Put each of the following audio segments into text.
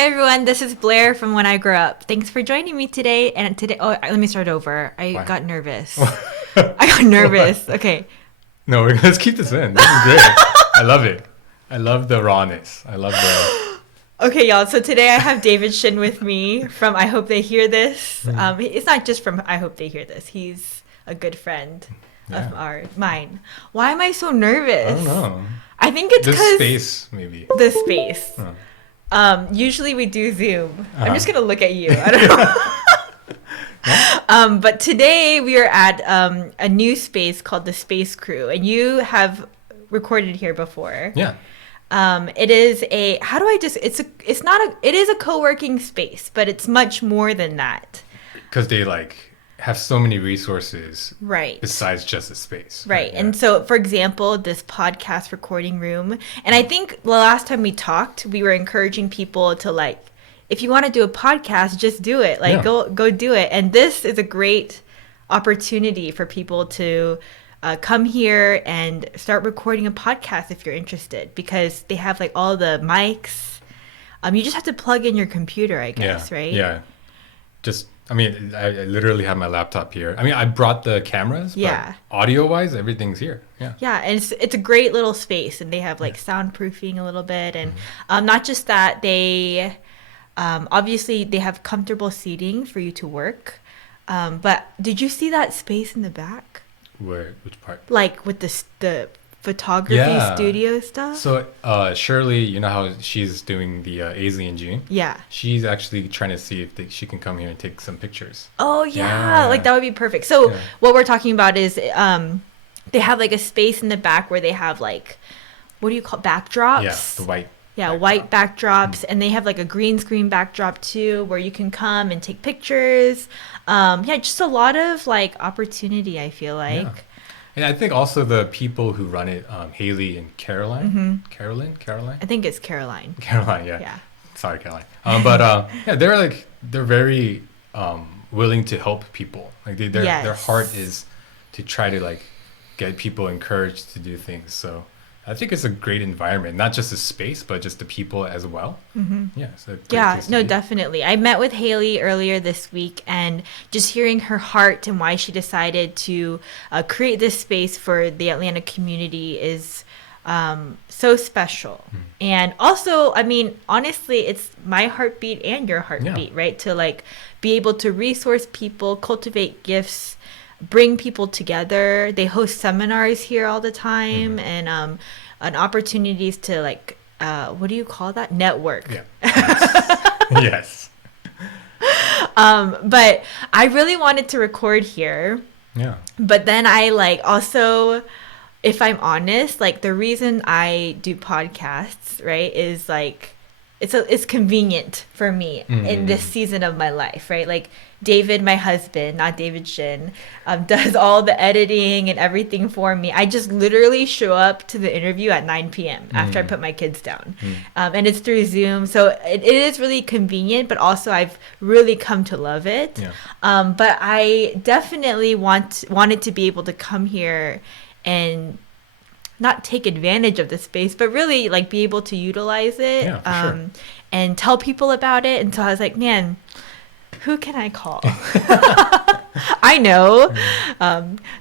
Hi everyone, this is Blair from When I Grow Up. Thanks for joining me today. And today, let me start over. I got nervous. I got nervous. Okay. No, let's keep this in. This is great. I love it. I love the rawness. I love the. Okay, y'all. So today I have David Shin with me from I Hope They Hear This. It's not just from I Hope They Hear This. He's a good friend of mine. Why am I so nervous? I don't know. I think it's This because space, maybe. the space. Usually we do Zoom. I'm just gonna look at you. I don't know. But today we are at a new space called the Space Crew, and you have recorded here before. Yeah. It is a it is a co-working space, but it's much more than that. Because they have so many resources, Right. besides just a space. Right. Yeah. And so, for example, this podcast recording room, and I think the last time we talked, we were encouraging people to if you want to do a podcast, just do it. Go do it. And this is a great opportunity for people to come here and start recording a podcast if you're interested, because they have all the mics. You just have to plug in your computer, I guess, right? Yeah. I literally have my laptop here. I brought the cameras, but audio-wise, everything's here. Yeah. Yeah, and it's a great little space, and they have soundproofing a little bit, and not just that, they obviously they have comfortable seating for you to work. But did you see that space in the back? Where? Which part? With the photography studio stuff? So Shirley, you know how she's doing the Aisley and June? Yeah. She's actually trying to see if she can come here and take some pictures. Oh, yeah. That would be perfect. So what we're talking about is they have a space in the back where they have what do you call backdrops? Yeah, the white. Yeah, white backdrops, and they have a green screen backdrop too, where you can come and take pictures. Just a lot of opportunity, I feel like. Yeah. And I think also the people who run it, Haley and Caroline. Caroline. I think it's Caroline. Caroline, yeah. Yeah. Sorry, Caroline. They're very willing to help people. Their heart is to try to get people encouraged to do things. So I think it's a great environment, not just the space, but just the people as well. Mm-hmm. Yeah. So Definitely. I met with Haley earlier this week, and just hearing her heart and why she decided to create this space for the Atlanta community is so special. And also, honestly, it's my heartbeat and your heartbeat, right? To be able to resource people, cultivate gifts, bring people together. They host seminars here all the time, and opportunities to what do you call that? Network. Yeah. Yes. But I really wanted to record here. Yeah. But then I also, if I'm honest, the reason I do podcasts, right, is it's convenient for me in this season of my life, right? David, my husband, not David Shin, does all the editing and everything for me. I just literally show up to the interview at 9 p.m. after I put my kids down. And it's through Zoom. So it is really convenient, but also I've really come to love it. Yeah. But I definitely wanted to be able to come here and not take advantage of the space, but really be able to utilize it, and tell people about it. And so I was like, man, who can I call? I know,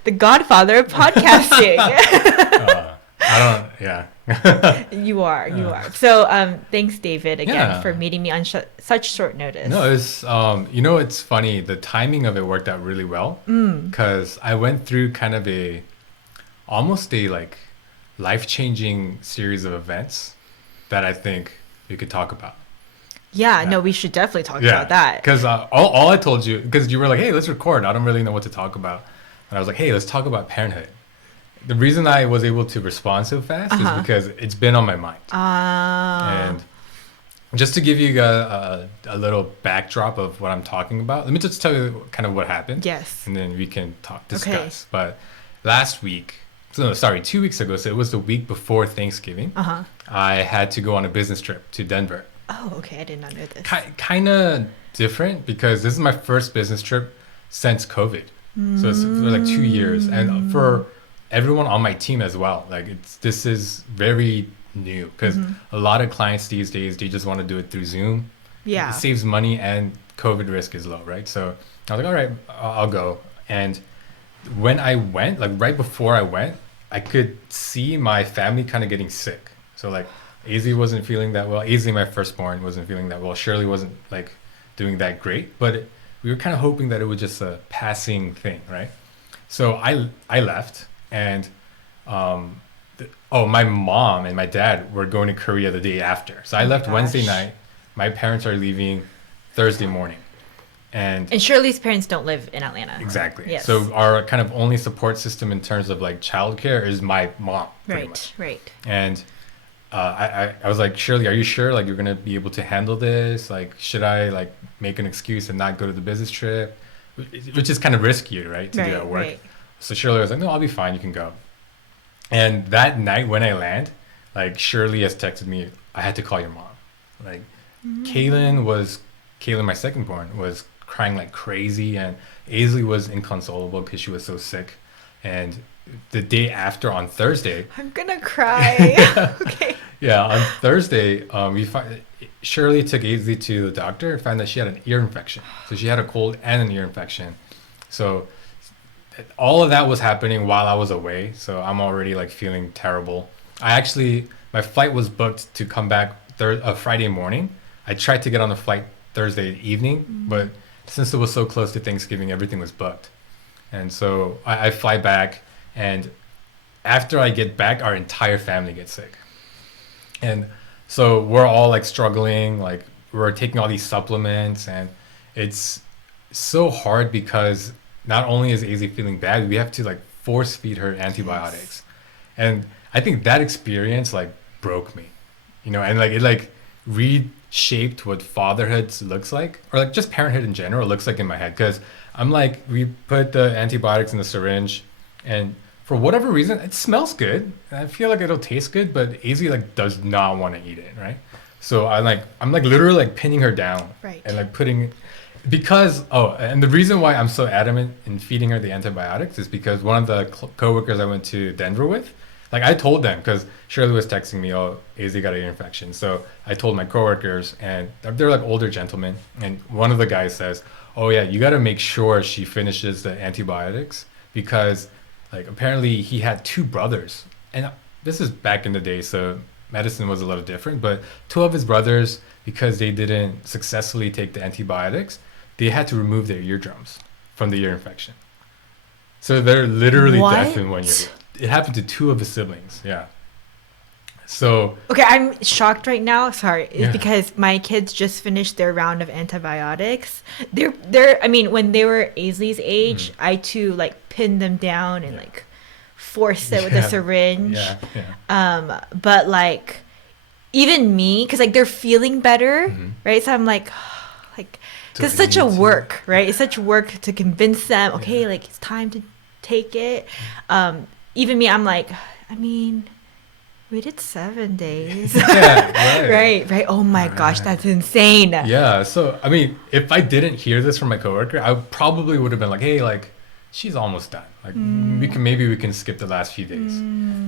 the godfather of podcasting. You are. So thanks, David, again for meeting me on such short notice. No, it's it's funny. The timing of it worked out really well, because I went through kind of almost a life-changing series of events that I think we could talk about. Yeah, no, we should definitely talk about that. Because all I told you, because you were like, hey, let's record. I don't really know what to talk about. And I was like, hey, let's talk about parenthood. The reason I was able to respond so fast is because it's been on my mind. And just to give you a little backdrop of what I'm talking about, let me just tell you kind of what happened. Yes. And then we can discuss. Okay. But 2 weeks ago, so it was the week before Thanksgiving, I had to go on a business trip to Denver. Oh, okay. I did not know this. Kind of different, because this is my first business trip since COVID. So it's for 2 years. And for everyone on my team as well, this is very new, because a lot of clients these days, they just want to do it through Zoom. Yeah. It saves money and COVID risk is low, right? So I was like, all right, I'll go. And when I went, like right before I went, I could see my family kind of getting sick. So like AZ wasn't feeling that well. AZ, my firstborn, wasn't feeling that well. Shirley wasn't like doing that great, but we were kind of hoping that it was just a passing thing, right? So I left, and my mom and my dad were going to Korea the day after. So I left Wednesday night. My parents are leaving Thursday morning. And Shirley's parents don't live in Atlanta. Exactly. Yes. So our kind of only support system in terms of like childcare is my mom. Pretty much. Right. And I was like, Shirley, are you sure like you're gonna be able to handle this? Like, should I like make an excuse and not go to the business trip, which is kind of risky, right, to do at work. Right. So Shirley was like, no, I'll be fine. You can go. And that night when I land, like Shirley has texted me, I had to call your mom. Like, Kaylin, my second born, was crying like crazy, and Aisley was inconsolable because she was so sick. And the day after, on Thursday, I'm gonna cry. Okay. Yeah, on Thursday, Shirley took Aisley to the doctor and found that she had an ear infection. So she had a cold and an ear infection. So all of that was happening while I was away. So I'm already like feeling terrible. My flight was booked to come back Friday morning. I tried to get on the flight Thursday evening, but since it was so close to Thanksgiving, everything was booked. And so I fly back, and after I get back, our entire family gets sick. And so we're all like struggling, like we're taking all these supplements, and it's so hard because not only is AZ feeling bad, we have to like force feed her antibiotics. And I think that experience like broke me, and like it like reshaped what fatherhood looks like, or like just parenthood in general looks like in my head. Because I'm like, we put the antibiotics in the syringe, and for whatever reason, it smells good. I feel like it'll taste good, but AZ like does not want to eat it, right? So I'm like literally like pinning her down, right, and like and the reason why I'm so adamant in feeding her the antibiotics is because one of the coworkers I went to Denver with, like I told them, because Shirley was texting me, oh, AZ got an ear infection. So I told my coworkers, and they're like older gentlemen, and one of the guys says, oh yeah, you got to make sure she finishes the antibiotics, because like apparently he had two brothers, and this is back in the day, so medicine was a little different, but two of his brothers, because they didn't successfully take the antibiotics, they had to remove their eardrums from the ear infection. So they're literally deaf in 1 year. It happened to two of his siblings. Yeah. So okay, I'm shocked right now. Sorry, it's because my kids just finished their round of antibiotics. They're I mean, when they were Aisley's age, I too like pinned them down and like forced it with a syringe. But like even me, because like they're feeling better, right? So I'm like because such a work, right? It's such work to convince them. Okay, like it's time to take it. Even me, I'm like, I mean, we did 7 days. Right. Oh my gosh, that's insane. Yeah. So, I mean, if I didn't hear this from my coworker, I probably would have been like, hey, like, she's almost done. Like, maybe we can skip the last few days.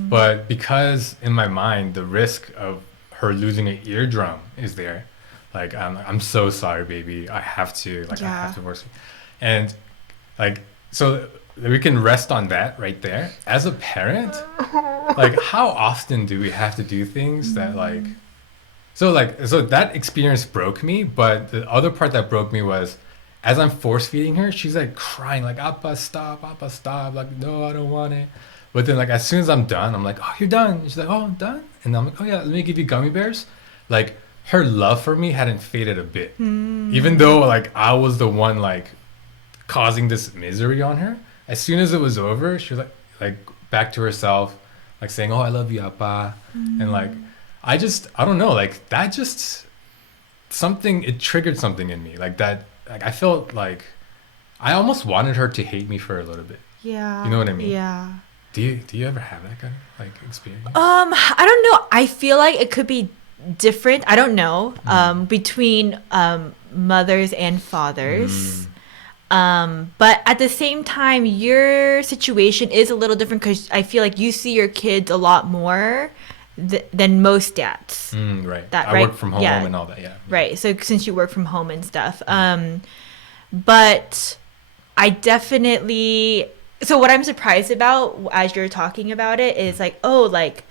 But because in my mind, the risk of her losing an eardrum is there. Like, I'm so sorry, baby. I have to force you. And like, so we can rest on that right there. As a parent, like how often do we have to do things that like, so that experience broke me. But the other part that broke me was, as I'm force feeding her, she's like crying like, Appa, stop. Like, no, I don't want it. But then like, as soon as I'm done, I'm like, oh, you're done. And she's like, oh, I'm done. And I'm like, oh yeah, let me give you gummy bears. Like her love for me hadn't faded a bit. Even though like I was the one like causing this misery on her. As soon as it was over, she was like back to herself, like saying, oh, I love you, Appa. And like, I don't know, like that just it triggered something in me. Like that, like I felt like I almost wanted her to hate me for a little bit. Yeah. You know what I mean? Yeah. Do you ever have that kind of like experience? I don't know. I feel like it could be different. I don't know. Between mothers and fathers. But at the same time, your situation is a little different because I feel like you see your kids a lot more than most dads. Right. That, I right? work from home Yeah. and all that. Yeah. Right. So since you work from home and stuff, but I definitely. So what I'm surprised about as you're talking about it is like, oh, like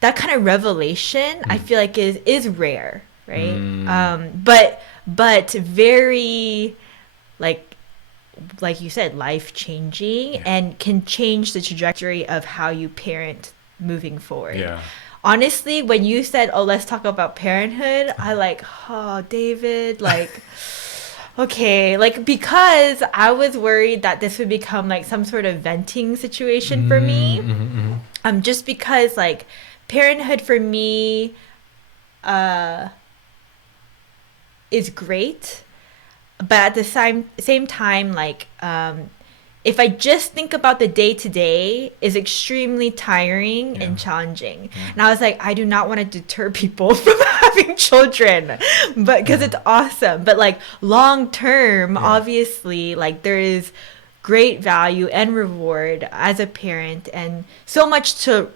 that kind of revelation. I feel like is rare, right? But very like you said, life changing, and can change the trajectory of how you parent moving forward. Yeah. Honestly, when you said, "Oh, let's talk about parenthood," I like, oh, David, like, okay, like because I was worried that this would become like some sort of venting situation for me. Just because like parenthood for me, is great, but at the same time, like if I just think about the day to day, is extremely tiring and challenging. And I was like, I do not want to deter people from having children, but because it's awesome. But like long term, obviously, like there is great value and reward as a parent, and so much to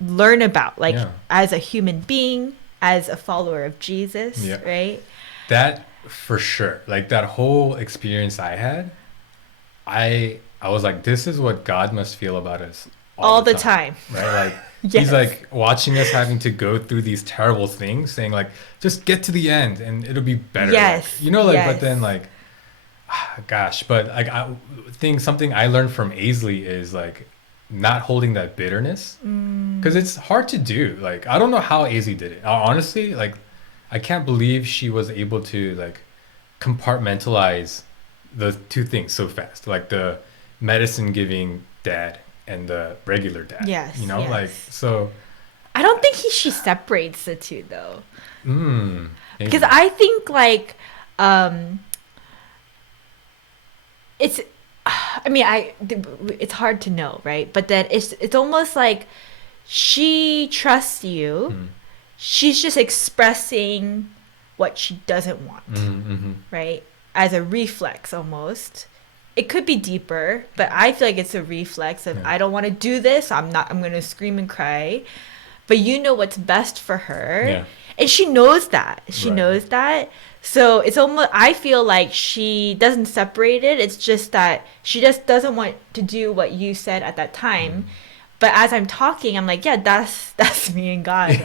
learn about, like as a human being, as a follower of Jesus, right? That for sure. Like that whole experience I had, I was like, this is what God must feel about us all the time. Right? Like he's like watching us having to go through these terrible things, saying like, just get to the end and it'll be better. Yes. Like, but then like, gosh, but like I think something I learned from Aisley is like not holding that bitterness, because it's hard to do. Like I don't know how Aisley did it. Honestly, like I can't believe she was able to like compartmentalize the two things so fast, like the medicine giving dad and the regular dad. Yes. Like so. I don't think she separates the two though. Because Maybe. I think like it's. I mean, it's hard to know, right? But then it's almost like she trusts you. She's just expressing what she doesn't want, right? As a reflex almost. It could be deeper, but I feel like it's a reflex of I don't want to do this. I'm going to scream and cry. But you know what's best for her. Yeah. And she knows that. She Right. knows that. So it's almost, I feel like she doesn't separate it. It's just that she just doesn't want to do what you said at that time. But as I'm talking, I'm like, yeah, that's me and God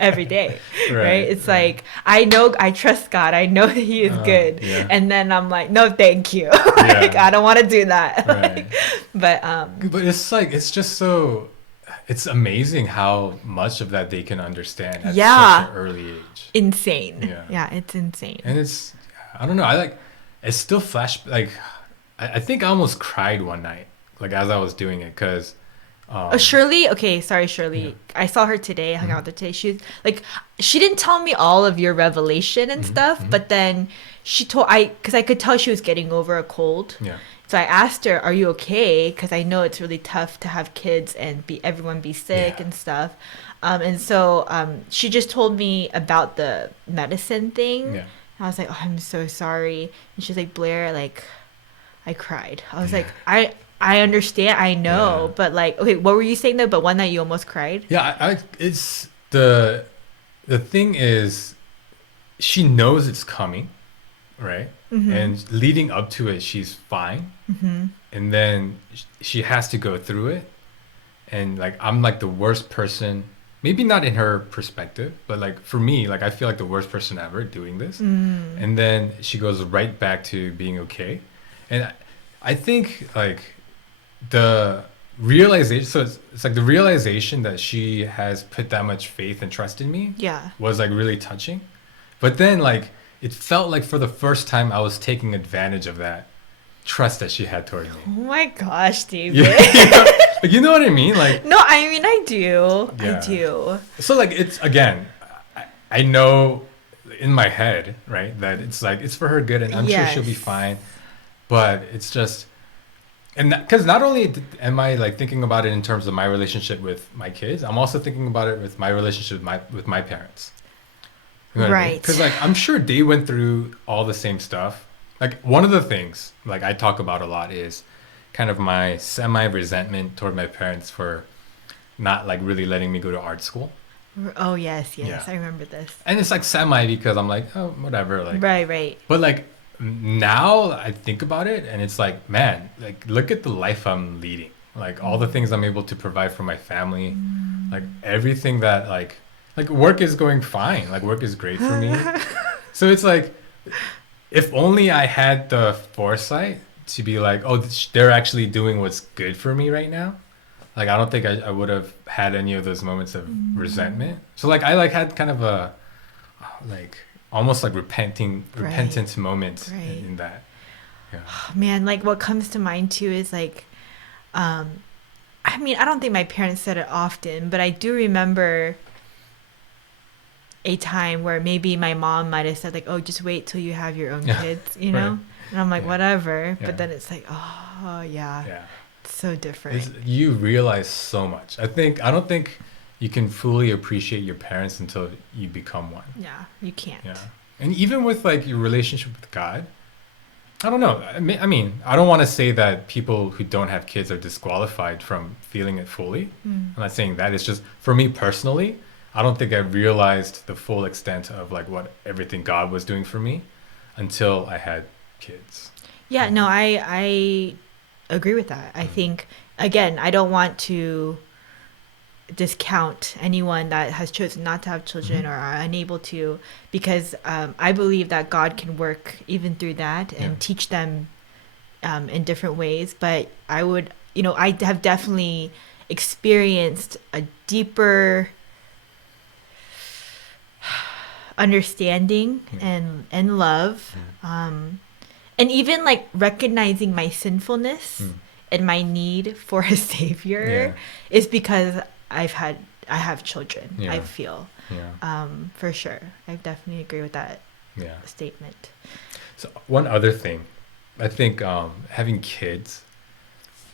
every day, right? It's like, I know, I trust God. I know that He is good. Yeah. And then I'm like, no, thank you. Like, I don't want to do that. Right. But it's like, it's just so, it's amazing how much of that they can understand at Yeah. such an early age. insane. Yeah. Yeah, it's insane. And it's, I don't know, it's still like, I think I almost cried one night, like as I was doing it, because Shirley, okay, sorry, Shirley. Yeah. I saw her today. I hung out with her today. She didn't tell me all of your revelation and stuff, but then because I could tell she was getting over a cold. Yeah. So I asked her, "Are you okay?" Because I know it's really tough to have kids and everyone be sick Yeah. and stuff. And so she just told me about the medicine thing. Yeah. I was like, "Oh, I'm so sorry." And she's like, "Blair, like, I cried." I was Yeah. like, I understand, I know, Yeah. but like, okay, what were you saying though? But one night you almost cried? Yeah, it's the thing is, she knows it's coming, right? And leading up to it, she's fine. And then she has to go through it. And like, I'm like the worst person, maybe not in her perspective, but like for me, like I feel like the worst person ever doing this. And then she goes right back to being okay. And I think like the realization, so it's like the realization that she has put that much faith and trust in me Yeah. was like really touching. But then like it felt like for the first time I was taking advantage of that trust that she had toward me. Oh my gosh, David. Yeah. Like, you know what I mean? Like, No, I mean, I do. Yeah. I do. so like it's, again, I know in my head, right, that it's like it's for her good and I'm sure she'll be Yes. fine. But it's just, and because not only am I like thinking about it in terms of my relationship with my kids, I'm also thinking about it with my relationship with my parents. You know what I mean? Right. Because like I'm sure they went through all the same stuff. Like one of the things like I talk about a lot is kind of my semi resentment toward my parents for not like really letting me go to art school. Oh, yes, Yeah. yes. I remember this. And it's like semi because I'm like, oh, whatever. Like, Right, right. but like now I think about it and it's like, man, like look at the life I'm leading. Like all the things I'm able to provide for my family, like everything that like work is going fine. Like work is great for me. So it's like if only I had the foresight to be like, oh, they're actually doing what's good for me right now. Like I don't think I would have had any of those moments of resentment. So like I like had kind of a like almost like Right, repentant moment right. in that. Yeah. Man, like what comes to mind too is like, um, I mean, I don't think my parents said it often, but I do remember a time where maybe my mom might have said like, "Oh, just wait till you have your own Yeah. kids," Right. And I'm like, Yeah. whatever. Yeah. But then it's like, oh yeah, Yeah. it's so It's, different. you realize so much. I don't think you can fully appreciate your parents until you become one. Yeah, you Yeah. can't. And even with like your relationship with God, I don't know. I don't want to say that people who don't have kids are disqualified from feeling it fully. Mm. I'm not saying that. It's just for me personally, I don't think I realized the full extent of like what everything God was doing for me until I had kids. Yeah, Yeah. no, I agree with that. I Mm. think again, I don't want to discount anyone that has chosen not to have Mm-hmm. children or are unable to, because I believe that God can work even through that Yeah. and teach them in different ways. But I would, I have definitely experienced a deeper understanding Yeah. and love, Mm. and even like recognizing my sinfulness Mm. and my need for a savior Yeah. is because I have children. I Yeah. feel, Yeah. for sure. I definitely agree with that Yeah. statement. So one other thing, I think having kids,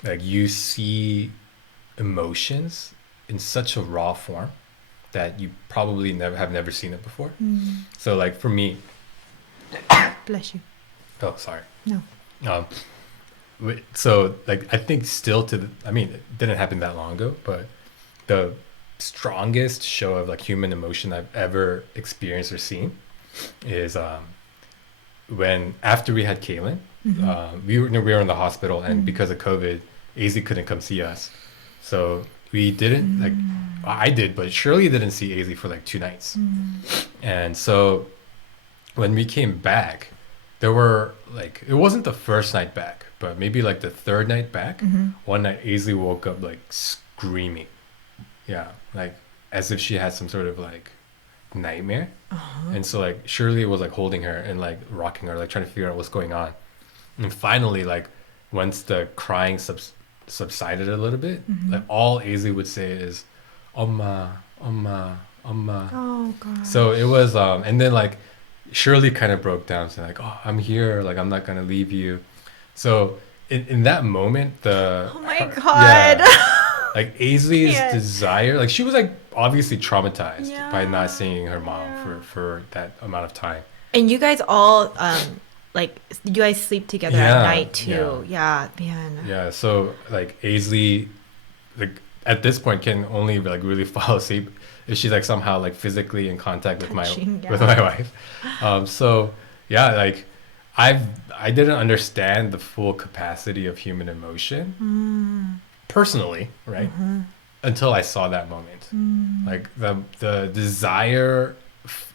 like you see emotions in such a raw form that you probably never seen it before. Mm. So like for me, Bless you. oh sorry. No. Um, so like I think still I mean it didn't happen that long ago, but the strongest show of like human emotion I've ever experienced or seen is when after we had Kaylin, Hmm. we were in the hospital, and Mm. because of COVID, AZ couldn't come see us, so we didn't like. Mm. I did, but Shirley didn't see AZ for like 2 nights, Mm. and so when we came back, there were like it wasn't the first night back, but maybe like the third night back. Hmm. One night, AZ woke up like screaming, yeah, like as if she had some sort of like nightmare. Uh-huh. And so like Shirley was like holding her and like rocking her, like trying to figure out what's going on. And finally, like once the crying subsided a little bit, Hmm. like all AZ would say is, "Oma, Oma, Oma." Oh So it gosh. was, and then like Shirley kind of broke down, saying like, "Oh, I'm here. Like I'm not gonna leave you." So in that moment, Oh my God. yeah, like Ainsley's Can't. desire, like she was like obviously traumatized by not Yeah. seeing her mom Yeah. for that amount of time. And you guys all like you guys sleep together at Yeah, night yeah, too. Yeah, man. yeah. So like Ainsley, like at this point can only like really fall asleep if she's like somehow like physically in contact Touching, with yeah. my wife. So yeah, like I've I didn't understand the full capacity of human emotion Mm. personally, right? Mm-hmm. Until I saw that moment. Mm. Like the desire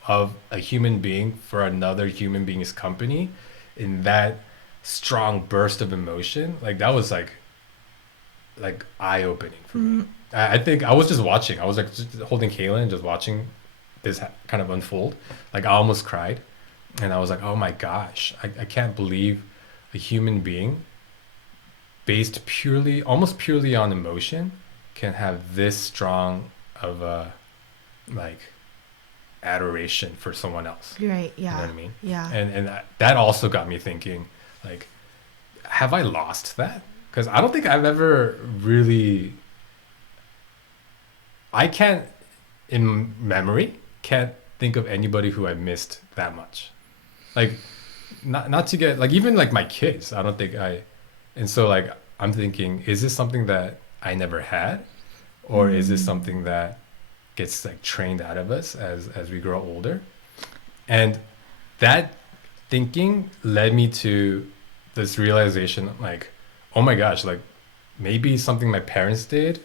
of a human being for another human being's company in that strong burst of emotion, like that was like eye opening for me. Mm. I think I was just watching. I was like just holding Kaylin, just watching this kind of unfold. Like I almost cried, and I was like, oh my gosh, I can't believe a human being based purely, almost purely on emotion, can have this strong of a like adoration for someone else. Right, You know yeah. what I mean? Yeah. And that also got me thinking, like, have I lost that? Because I don't think I've ever really. I can't, in memory, can't think of anybody who I missed that much. Like, not to get like even like my kids. I don't think I. And so like I'm thinking, is this something that I never had, or is this Mm. something that gets like trained out of us as we grow older. And that thinking led me to this realization, like, oh my gosh, like maybe something my parents did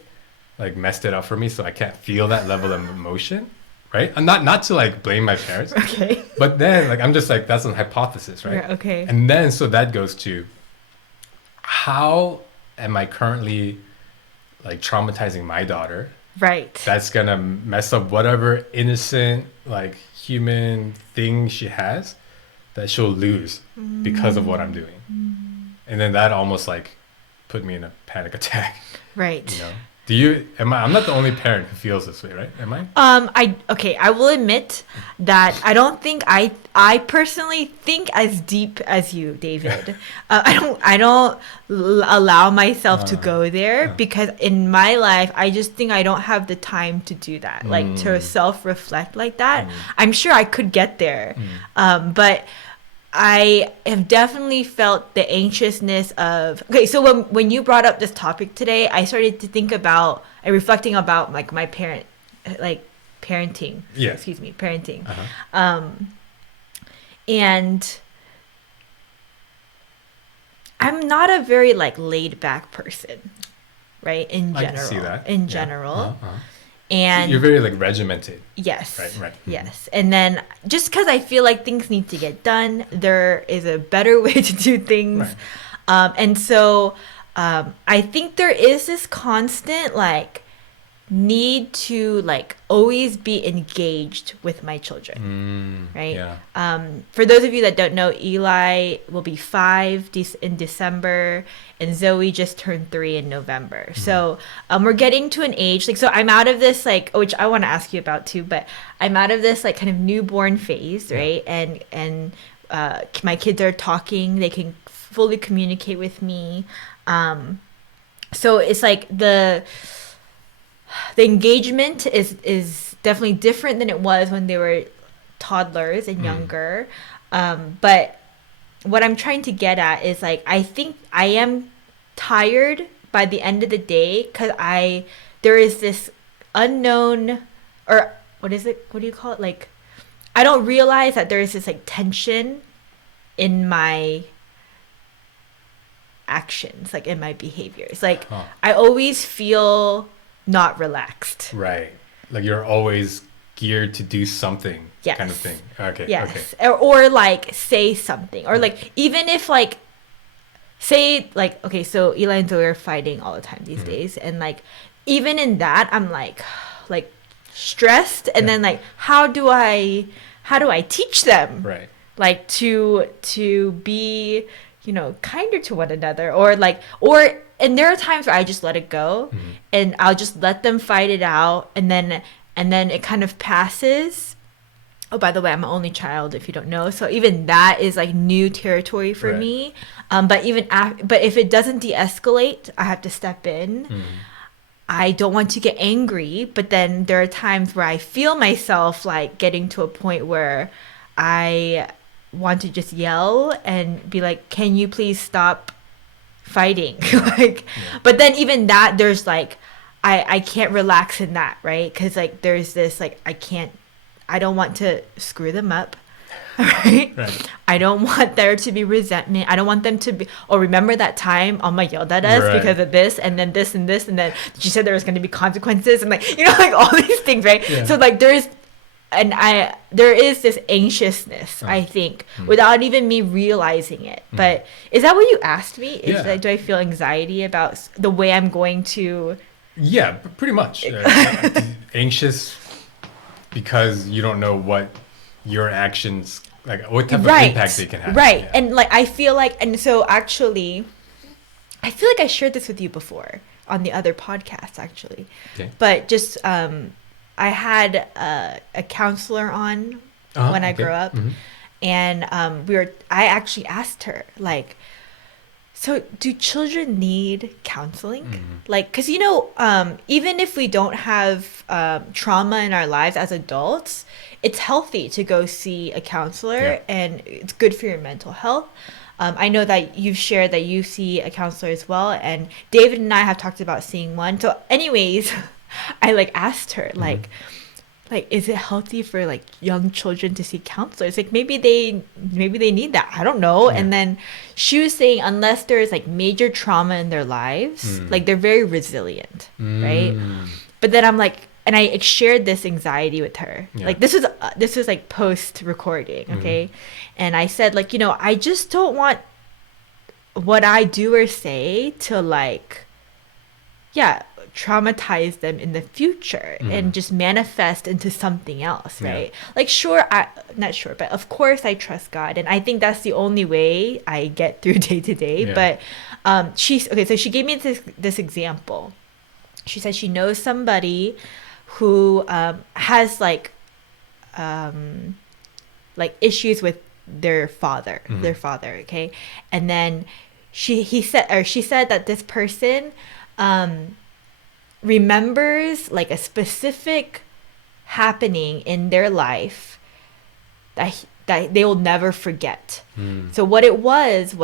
like messed it up for me, so I can't feel that level of emotion, right? And not to like blame my parents, Okay. but then like I'm just like, that's a hypothesis, right? Yeah, okay. And then so that goes to, how am I currently like traumatizing my daughter? Right. That's gonna mess up whatever innocent like human thing she has that she'll lose because of what I'm doing. And then that almost like put me in a panic attack. Right. You know? I'm not the only parent who feels this way, right? Am I? I will admit that I don't think I personally think as deep as you, David. I don't allow myself to go there because in my life I just think I don't have the time to do that, like to self-reflect like that. I'm sure I could get there, but I have definitely felt the anxiousness of, okay, so when you brought up this topic today, I started to think about and reflecting about like my parenting. Yeah. Excuse me, parenting. Uh-huh. And I'm not a very like laid back person, right? In I general. can see that. In Yeah. general. Uh-huh. And You're very like regimented. yes. Right. Yes. And then just because I feel like things need to get done, there is a better way to do things. Right. And so I think there is this constant like need to like always be engaged with my children. Right. Yeah. For those of you that don't know, Eli will be 5 in December, and Zoe just turned 3 in November. So we're getting to an age like, so I'm out of this like, which I want to ask you about too, but I'm out of this like kind of newborn phase, right? And my kids are talking; they can fully communicate with me. So it's like the engagement is definitely different than it was when they were toddlers and younger. But what I'm trying to get at is like, I think I am tired by the end of the day because there is this unknown, or what is it? What do you call it? Like, I don't realize that there is this like tension in my actions, like in my behaviors. Like I always feel not relaxed. Right. Like you're always geared to do something. Yes. Kind of thing. Okay. Yes. Okay. Or like say something. Or like even if like say like, okay, so Eli and Zoe are fighting all the time these days, and like even in that I'm like stressed, and then like how do I teach them? Right. Like to be, you know, kinder to one another, and there are times where I just let it go and I'll just let them fight it out, and then it kind of passes. Oh, by the way, I'm an only child, if you don't know. So even that is like new territory for me. But if it doesn't de-escalate, I have to step in. I don't want to get angry, but then there are times where I feel myself like getting to a point where I want to just yell and be like, can you please stop fighting? But then even that, there's like I can't relax in that, right? Because like there's this like I don't want to screw them up. Right? I don't want there to be resentment. I don't want them to be, oh, remember that time Alma yelled at us because of this, and then this and this, and then she said there was going to be consequences, and like, you know, like all these things, right? So like there is this anxiousness, I think, without even me realizing it. But is that what you asked me? Is that, do I feel anxiety about the way I'm going to? Yeah, pretty much. Anxious because you don't know what your actions, like what type of impact they can have. Right. Yeah. And like I feel like, and so actually, I feel like I shared this with you before on the other podcast, actually. Okay. But just I had a counselor on when I grew up, and I actually asked her, like, so do children need counseling? Like, because, you know, even if we don't have trauma in our lives as adults, it's healthy to go see a counselor, and it's good for your mental health. I know that you've shared that you see a counselor as well, and David and I have talked about seeing one. So anyways, I like asked her, like, like, is it healthy for like young children to see counselors? Like maybe they need that. I don't know. Yeah. And then she was saying unless there's like major trauma in their lives, like they're very resilient, right? But then I'm like, and I shared this anxiety with her. Yeah. Like this was like post recording, okay? And I said like, you know, I just don't want what I do or say to like, yeah, traumatize them in the future and just manifest into something else, right? Like not sure, but of course I trust God, and I think that's the only way I get through day to day. But so she gave me this example. She said she knows somebody who has like issues with their father, okay? And then she said that this person remembers like a specific happening in their life that they will never forget. So what it was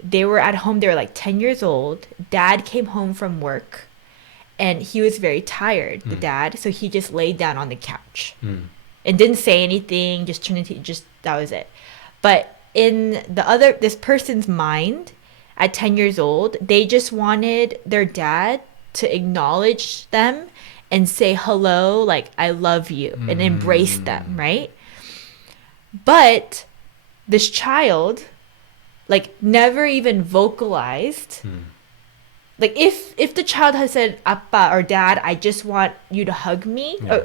they were at home. They were like 10 years old. Dad came home from work and he was very tired, the dad. So he just laid down on the couch and didn't say anything, just turned into, that was it. But in this person's mind at 10 years old, they just wanted their dad to acknowledge them and say hello, like, I love you, and embrace them, right? But this child, like, never even vocalized. Like, if the child had said, Appa or Dad, I just want you to hug me. Or,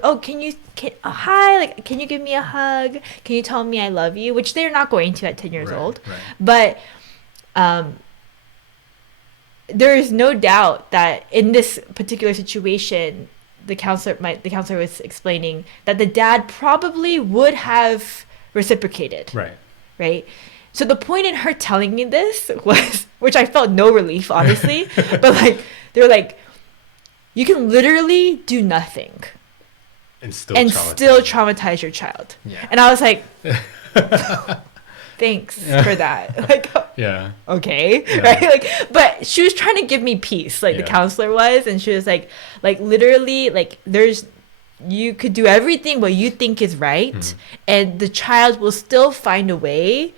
hi, like, can you give me a hug? Can you tell me I love you? Which they're not going to at 10 years old. Right. But there is no doubt that in this particular situation, the counselor was explaining that the dad probably would have reciprocated. Right. So the point in her telling me this was, which I felt no relief, obviously, but like, they were like, you can literally do nothing and still traumatize your child. Yeah. And I was like, thanks for that. Like, okay. Yeah. Right. Like, but she was trying to give me peace, like the counselor was, and she was like literally, like, you could do everything what you think is right, and the child will still find a way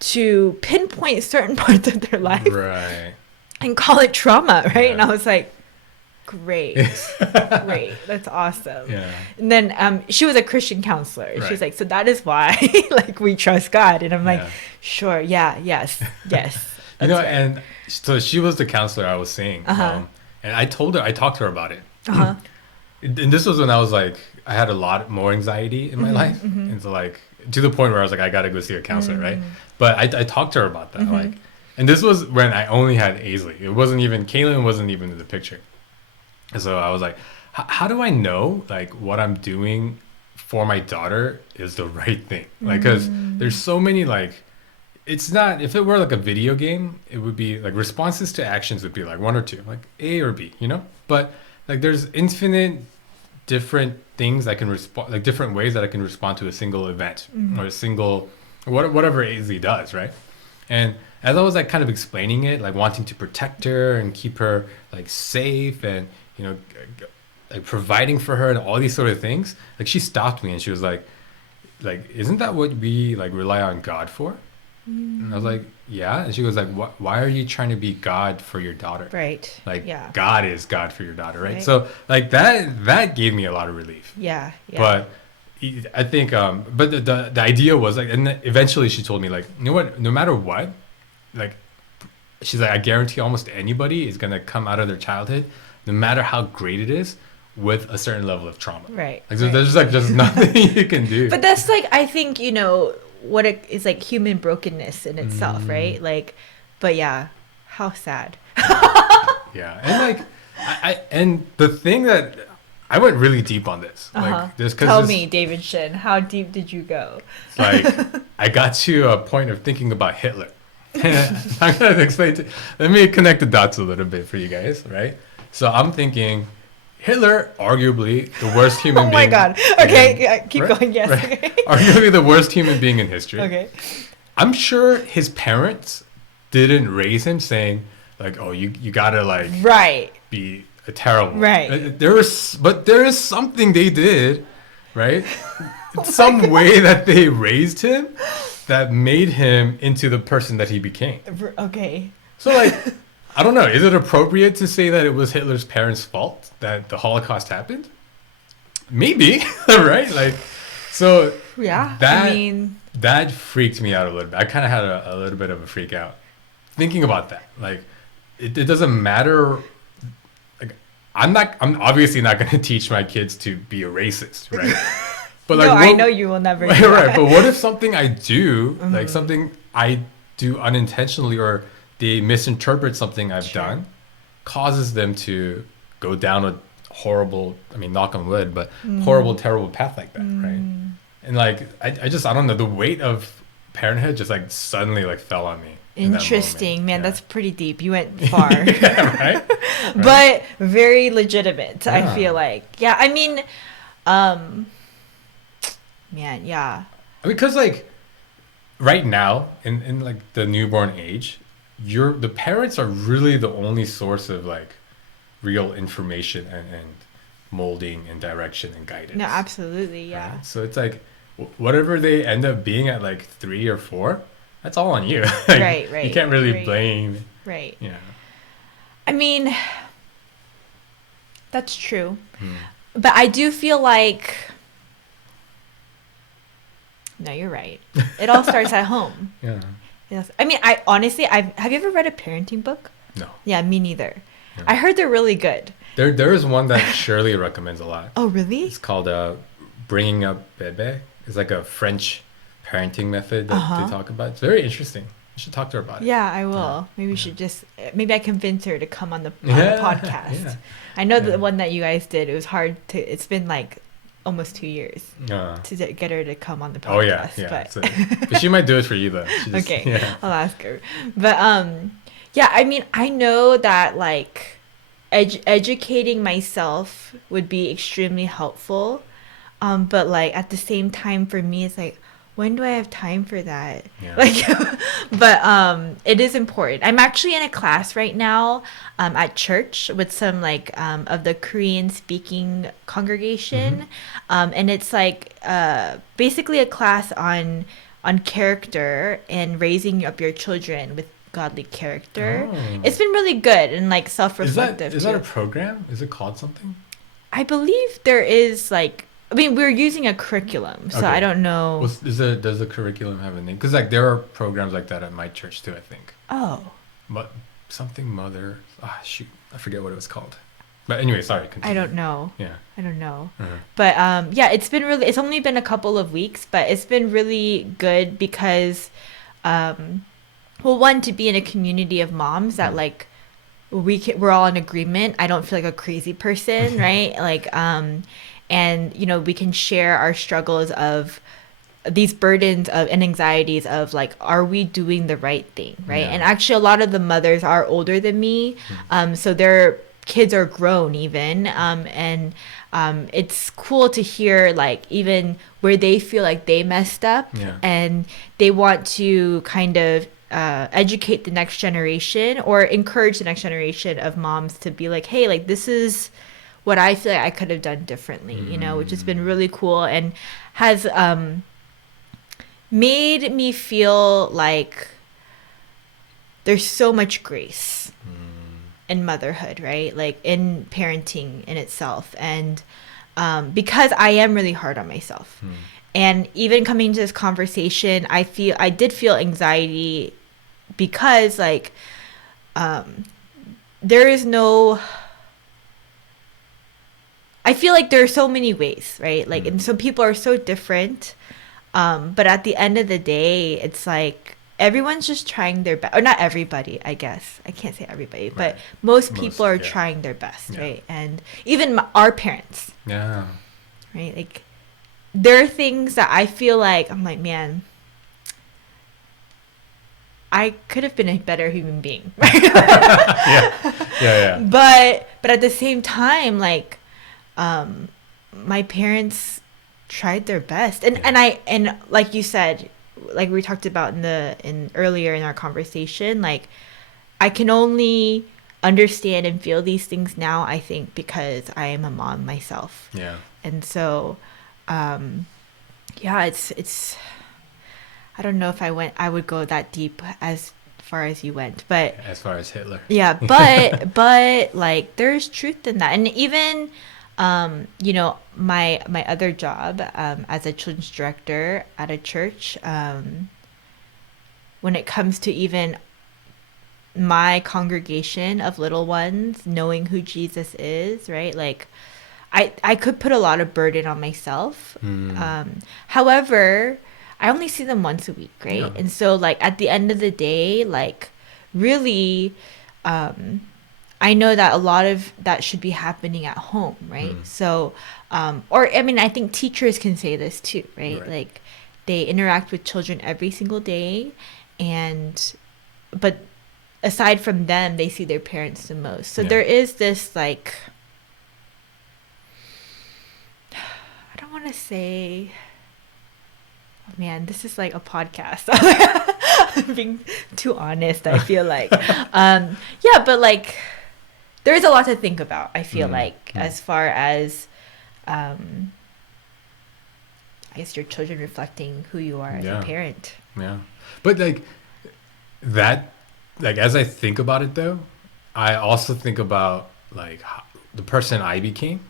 to pinpoint certain parts of their life and call it trauma, right? And I was like, great, that's awesome. And then she was a Christian counselor. She's like, so that is why like we trust God. And I'm like, sure, yes. You know, and so she was the counselor I was seeing, and I talked to her about it. And this was when I was like, I had a lot more anxiety in my life, and so like to the point where I was like, I gotta go see a counselor, right? But I talked to her about that, like, and this was when I only had Aisley. Kaylin wasn't even in the picture. And so I was like, how do I know like what I'm doing for my daughter is the right thing? Like, because there's so many, like, it's not, if it were like a video game, it would be like responses to actions would be like one or two, like A or B, you know? But like there's infinite different things I can respond, like different ways that I can respond to a single event or a single, whatever Aisley does, right? And as I was like kind of explaining it, like wanting to protect her and keep her like safe and, you know, like providing for her and all these sort of things, like she stopped me and she was like, isn't that what we like rely on God for? And I was like, yeah. And she was like, why are you trying to be God for your daughter? Right. Like, God is God for your daughter, right? So like that gave me a lot of relief. Yeah. But I think, but the idea was like, and eventually she told me like, you know what, no matter what, like, she's like, I guarantee almost anybody is going to come out of their childhood, no matter how great it is, with a certain level of trauma. Right. Like, so there's like just nothing you can do. But that's like, I think, you know, what it is, like human brokenness in itself, right? Like, but yeah, how sad. Yeah. And like, and the thing that I went really deep on this. Like, Tell me, David Shin, how deep did you go? Like, I got to a point of thinking about Hitler. I'm going to explain let me connect the dots a little bit for you guys, right? So I'm thinking, Hitler, arguably the worst human being. Oh my God. Okay, keep going. Yes. Right? Okay. Arguably the worst human being in history. Okay. I'm sure his parents didn't raise him saying, like, oh, you gotta like be terrible. Right. But there is something they did, right? Some way that they raised him that made him into the person that he became. Okay. So like, I don't know. Is it appropriate to say that it was Hitler's parents' fault that the Holocaust happened? Maybe, right? Like, so Yeah. that freaked me out a little bit. I kind of had a little bit of a freak out thinking about that. Like, it doesn't matter. Like, I'm obviously not going to teach my kids to be a racist, right? But like, no, I know you will never. Right, do that. right. But what if something I do, like something I do unintentionally, or they misinterpret something I've done, causes them to go down a horrible, I mean, knock on wood, but horrible, terrible path like that, right? And like, I don't know, the weight of parenthood just like suddenly like fell on me. Interesting, man. Yeah. That's pretty deep. You went far. Yeah, right? But very legitimate, Yeah. I feel like. Yeah, I mean, man, yeah. I mean, because like right now in like the newborn age, the parents are really the only source of like real information and molding and direction and guidance. No, absolutely, yeah. Right? So it's like whatever they end up being at like 3 or 4, that's all on you. Like, right. You can't really blame. Right. Yeah. I mean, that's true. But I do feel like, no, you're right. It all starts at home. Yeah. Yes. I mean, I honestly, have you ever read a parenting book? No. Yeah, me neither. Yeah. I heard they're really good. There is one that Shirley recommends a lot. Oh, really? It's called Bringing Up Bebe. It's like a French parenting method that they talk about. It's very interesting. You should talk to her about it. Yeah, I will. Yeah. Maybe we should maybe I convince her to come on the podcast. Yeah. I know the one that you guys did, it was hard it's been like almost 2 years to get her to come on the podcast. Oh, yeah. But she might do it for you, though. Okay, yeah. I'll ask her. But, yeah, I mean, I know that, like, educating myself would be extremely helpful. But, like, at the same time, for me, it's like, when do I have time for that? Yeah. Like, but it is important. I'm actually in a class right now at church with some like of the Korean speaking congregation, and it's like basically a class on character and raising up your children with godly character. Oh. It's been really good and like self-reflective. Is that a program? Is it called something? I believe there is like. I mean, we're using a curriculum, so I don't know. Well, does the curriculum have a name? Because like there are programs like that at my church too, I think. Oh. But something mother. Shoot, I forget what it was called. But anyway, sorry. Continue. I don't know. Yeah. I don't know. But yeah, it's been really. It's only been a couple of weeks, but it's been really good because, well, one, to be in a community of moms that like we're all in agreement. I don't feel like a crazy person, right? Like and, you know, we can share our struggles of these burdens of and anxieties of like, are we doing the right thing, right? Yeah. And actually, a lot of the mothers are older than me, so their kids are grown even, and it's cool to hear like even where they feel like they messed up, and they want to kind of educate the next generation or encourage the next generation of moms to be like, hey, like this is what I feel like I could have done differently, you know, which has been really cool and has made me feel like there's so much grace in motherhood, right? Like in parenting in itself. And because I am really hard on myself. And even coming to this conversation, I did feel anxiety because like there is no... I feel like there are so many ways, right? Like, and so people are so different. But at the end of the day, it's like everyone's just trying their best. Or not everybody, I guess. I can't say everybody, but most people are trying their best, right? And even our parents. Yeah. Right? Like, there are things that I feel like, I'm like, man, I could have been a better human being. Yeah. But at the same time, like, my parents tried their best, and like you said, like we talked about in earlier in our conversation, like I can only understand and feel these things now, I think, because I am a mom myself. Yeah. And so, yeah, it's, I don't know if I would go that deep as far as you went, but As far as Hitler. yeah, but like there's truth in that. And even, you know, my other job, as a children's director at a church, when it comes to even my congregation of little ones knowing who Jesus is, right? Like I could put a lot of burden on myself. However, I only see them once a week, right? Yeah. And so like at the end of the day, like really, I know that a lot of that should be happening at home, right? So, or I mean, I think teachers can say this too, right? Like they interact with children every single day, but aside from them, they see their parents the most. So there is this like, I don't want to say, oh man, this is like a podcast. I'm being too honest, I feel like. Yeah, but like there is a lot to think about, I feel like, as far as I guess your children reflecting who you are as a parent. Yeah. But like that, like as I think about it though, I also think about like the person I became,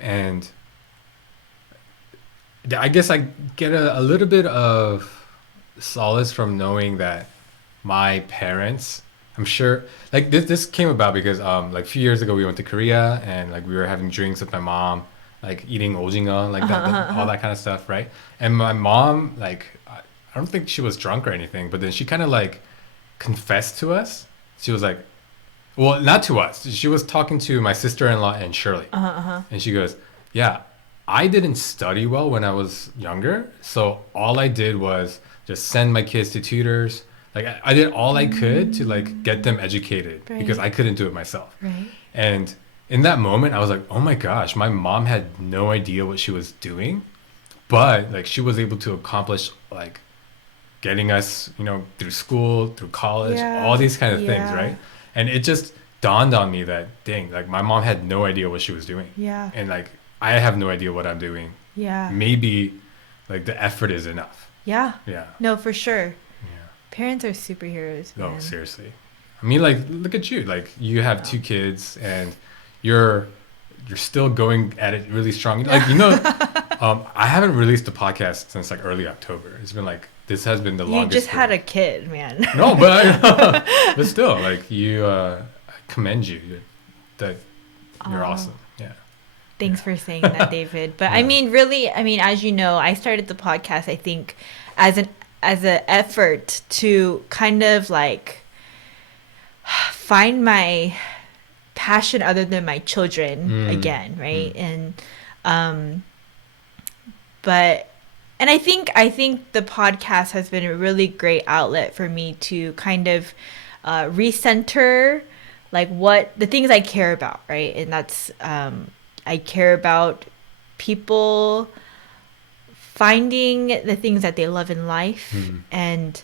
and I guess I get a little bit of solace from knowing that my parents, I'm sure, like this came about because like a few years ago we went to Korea, and like we were having drinks with my mom, like eating ojinga, like all that kind of stuff, right? And my mom, like I don't think she was drunk or anything, but then she kind of like confessed to us. She was like, well, not to us. She was talking to my sister-in-law and Shirley, and she goes, "Yeah, I didn't study well when I was younger, so all I did was just send my kids to tutors. Like I did all I could to like get them educated because I couldn't do it myself." Right. And in that moment, I was like, "Oh my gosh, my mom had no idea what she was doing, but like she was able to accomplish like getting us, you know, through school, through college, all these kind of things, right?" And it just dawned on me that, dang, like my mom had no idea what she was doing. Yeah. And like I have no idea what I'm doing. Yeah. Maybe like the effort is enough. Yeah. Yeah. No, for sure. Yeah. Parents are superheroes, man. Oh, seriously. I mean, like, look at you. Like, you have 2 kids, and you're still going at it really strong. Like, you know, I haven't released a podcast since like early October. It's been like, this has been the longest. You just had a kid, man. No, but still, like, I commend you. That you're awesome. Yeah. Thanks for saying that, David. But I mean, really, I mean, as you know, I started the podcast, I think, as an effort to kind of like find my passion other than my children again, right? And and I think the podcast has been a really great outlet for me to kind of recenter like what the things I care about, right? And that's I care about people finding the things that they love in life and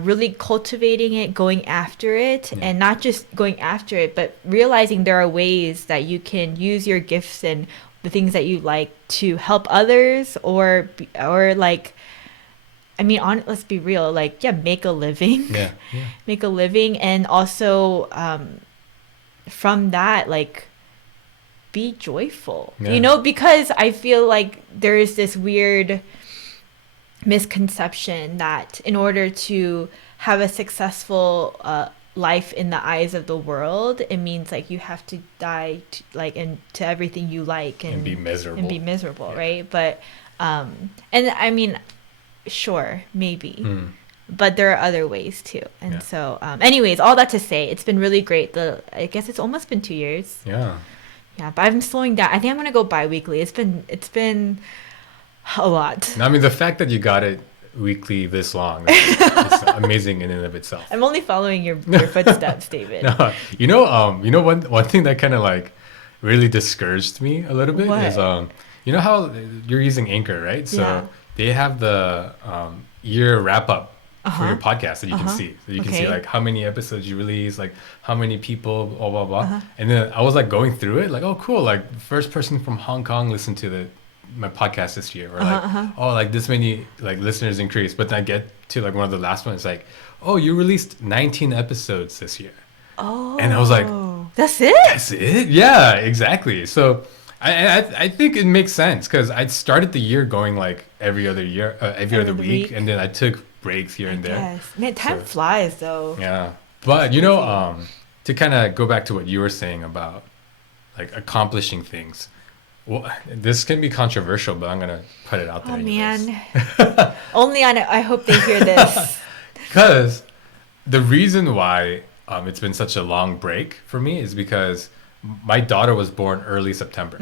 really cultivating it, going after it, and not just going after it, but realizing there are ways that you can use your gifts and the things that you like to help others, or like, I mean, let's be real, like, make a living, make a living, and also from that, like, be joyful, you know, because I feel like there is this weird misconception that in order to have a successful life in the eyes of the world, it means like you have to die to, like, into everything you like and be miserable, right? But and I mean, sure, maybe, but there are other ways too. And so anyways, all that to say, it's been really great. I guess it's almost been 2 years. Yeah, but I'm slowing down. I think I'm gonna go bi-weekly. It's been a lot. I mean, the fact that you got it weekly this long is amazing in and of itself. I'm only following your footsteps, David. No, you know one thing that kind of like really discouraged me a little bit is you know how you're using Anchor, right? So they have the year wrap up for your podcast that you can see. So you can see Okay. like how many episodes you release, like how many people, blah blah blah. And then I was like going through it, like, oh cool, like first person from Hong Kong listened to my podcast this year, or like oh like this many like listeners increased. But then I get to like one of the last ones, like, oh, you released 19 episodes this year. Oh. And I was like, that's it? that's it? Yeah, exactly. So I think it makes sense because I started the year going like every other other week, week. and then I took breaks here and there. Yes. Man, time So- flies though. Yeah, but you know, to kind of go back to what you were saying about like accomplishing things. Well, this can be controversial, but I'm gonna put it out there. Oh anyways. man. Only on it. I hope they hear this. Because the reason why it's been such a long break for me is because my daughter was born early September,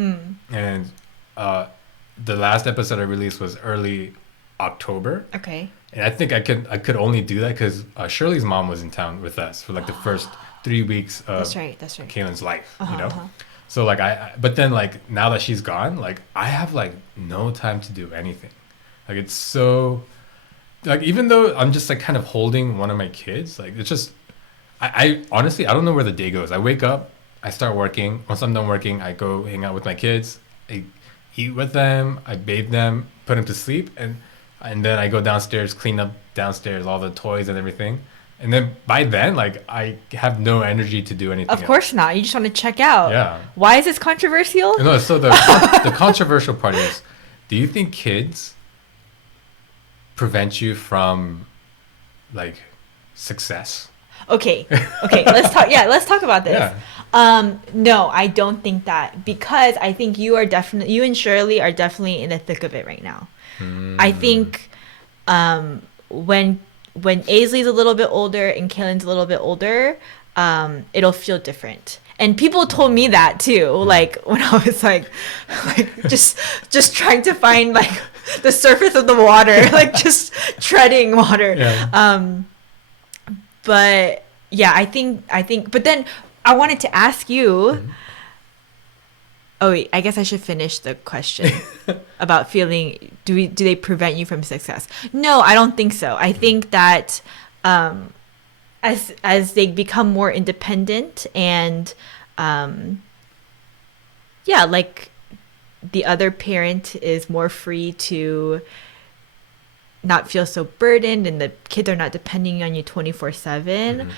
and the last episode I released was early October. Okay. And I think I could only do that because Shirley's mom was in town with us for like the first 3 weeks of That's right. Kaylin's life, you know. So like but then like now that she's gone, like I have like no time to do anything. Like it's so, like even though I'm just like kind of holding one of my kids, like it's just, I honestly I don't know where the day goes. I wake up, I start working. Once I'm done working, I go hang out with my kids. I eat with them. I bathe them, put them to sleep, and then I go downstairs, clean up downstairs all the toys and everything. And then by then, like I have no energy to do anything. Of course not. You just want to check out. Yeah. Why is this controversial? No, so the controversial part is, do you think kids prevent you from like success? Okay. Let's talk. Yeah, let's talk about this. Yeah. No, I don't think that, because I think you and Shirley are definitely in the thick of it right now. I think when Aisley's a little bit older and Kaylin's a little bit older, it'll feel different. And people told me that too, like when I was like just trying to find like the surface of the water, like just treading water. Yeah. But yeah, I think, but then I wanted to ask you, oh wait, I guess I should finish the question about feeling, do they prevent you from success? No, I don't think so. I think that as they become more independent and yeah, like the other parent is more free to not feel so burdened and the kids are not depending on you 24/7,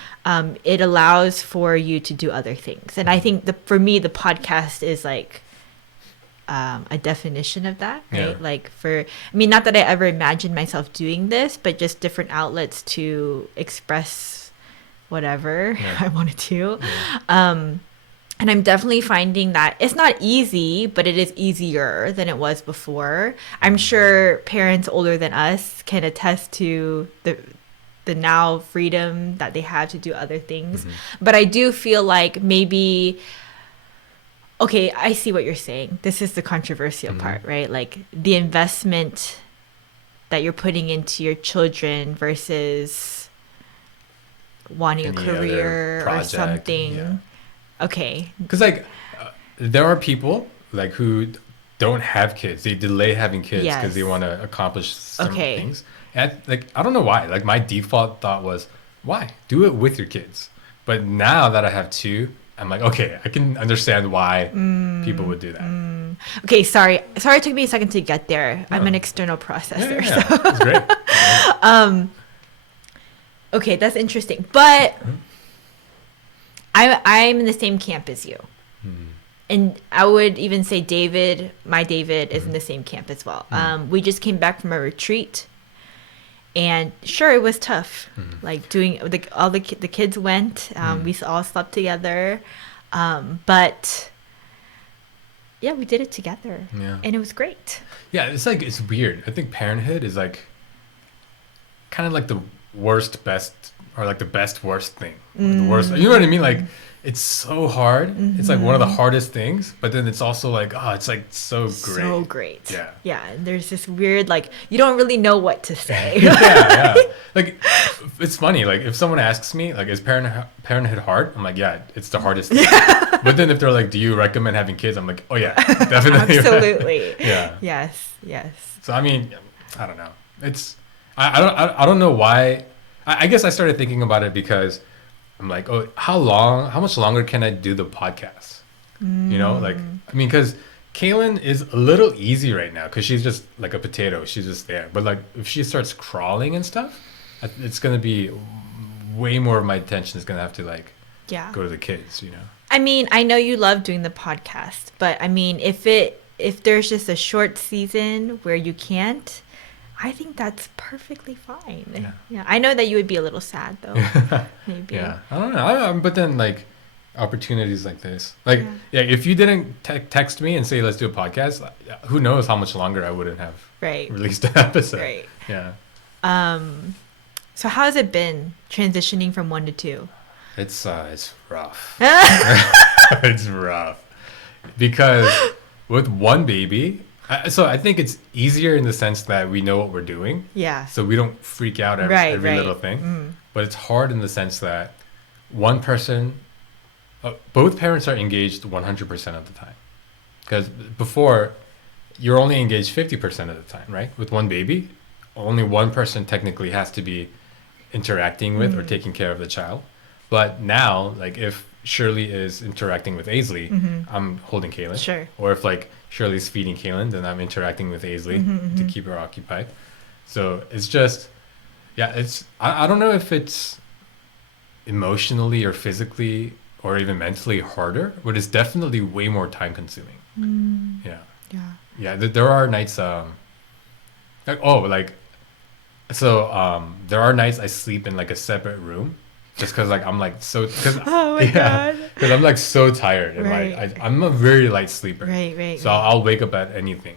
it allows for you to do other things. And I think for me the podcast is like a definition of that, right? Yeah. Like not that I ever imagined myself doing this, but just different outlets to express whatever I wanted to. And I'm definitely finding that it's not easy, but it is easier than it was before. I'm sure parents older than us can attest to the now freedom that they have to do other things. But I do feel like maybe, okay, I see what you're saying. This is the controversial part, right? Like the investment that you're putting into your children versus wanting Any a other career or project, something. yeah. Okay. Because like there are people like who don't have kids. They delay having kids because they want to accomplish certain things. And I don't know why. Like my default thought was, why? Do it with your kids. But now that I have two, I'm like, okay, I can understand why people would do that. Okay, sorry. It took me a second to get there. I'm an external processor. Yeah, So. it's great. Okay, that's interesting. But I'm in the same camp as you. And I would even say my David is in the same camp as well. We just came back from a retreat. And sure, it was tough. Like doing, all the kids went. We all slept together. But yeah, we did it together. Yeah. And it was great. Yeah, it's weird. I think parenthood is like kind of like the worst best, or like the best worst thing. The worst, you know what I mean? Like it's so hard. It's like one of the hardest things, but then it's also like, oh, it's like so great. So great. Yeah. Yeah. And there's this weird, like, you don't really know what to say. yeah. Like it's funny. Like if someone asks me, like, is parenthood hard? I'm like, yeah, it's the hardest thing. But then if they're like, do you recommend having kids? I'm like, oh yeah, definitely. Absolutely. Yeah. Yes. So I mean, I don't know. I don't know why I guess I started thinking about it because I'm like, oh, how much longer can I do the podcast? You know, like, I mean, because Kaylin is a little easy right now because she's just like a potato. She's just there. But like, if she starts crawling and stuff, it's going to be way more of my attention is going to have to like go to the kids, you know? I mean, I know you love doing the podcast, but I mean, if there's just a short season where you can't, I think that's perfectly fine. Yeah. I know that you would be a little sad though. Maybe. Yeah. I don't know. But then like opportunities like this, like, if you didn't text me and say, let's do a podcast, who knows how much longer I wouldn't have released an episode. Right. Yeah. So how has it been transitioning from 1 to 2? It's rough. It's rough because with one baby, so I think it's easier in the sense that we know what we're doing. Yeah. So we don't freak out every little thing. But it's hard in the sense that one person, both parents are engaged 100% of the time. Because before, you're only engaged 50% of the time, right? With one baby, only one person technically has to be interacting with or taking care of the child. But now, like if Shirley is interacting with Aisley, I'm holding Kaylin. Sure. Or if like Shirley's feeding Kaylin, then I'm interacting with Aisley to keep her occupied. So it's just, I don't know if it's emotionally or physically or even mentally harder, but it's definitely way more time consuming. Yeah. There are nights, there are nights I sleep in like a separate room. Just because like I'm like so God, because I'm like so tired and like I'm a very light sleeper, so I'll wake up at anything,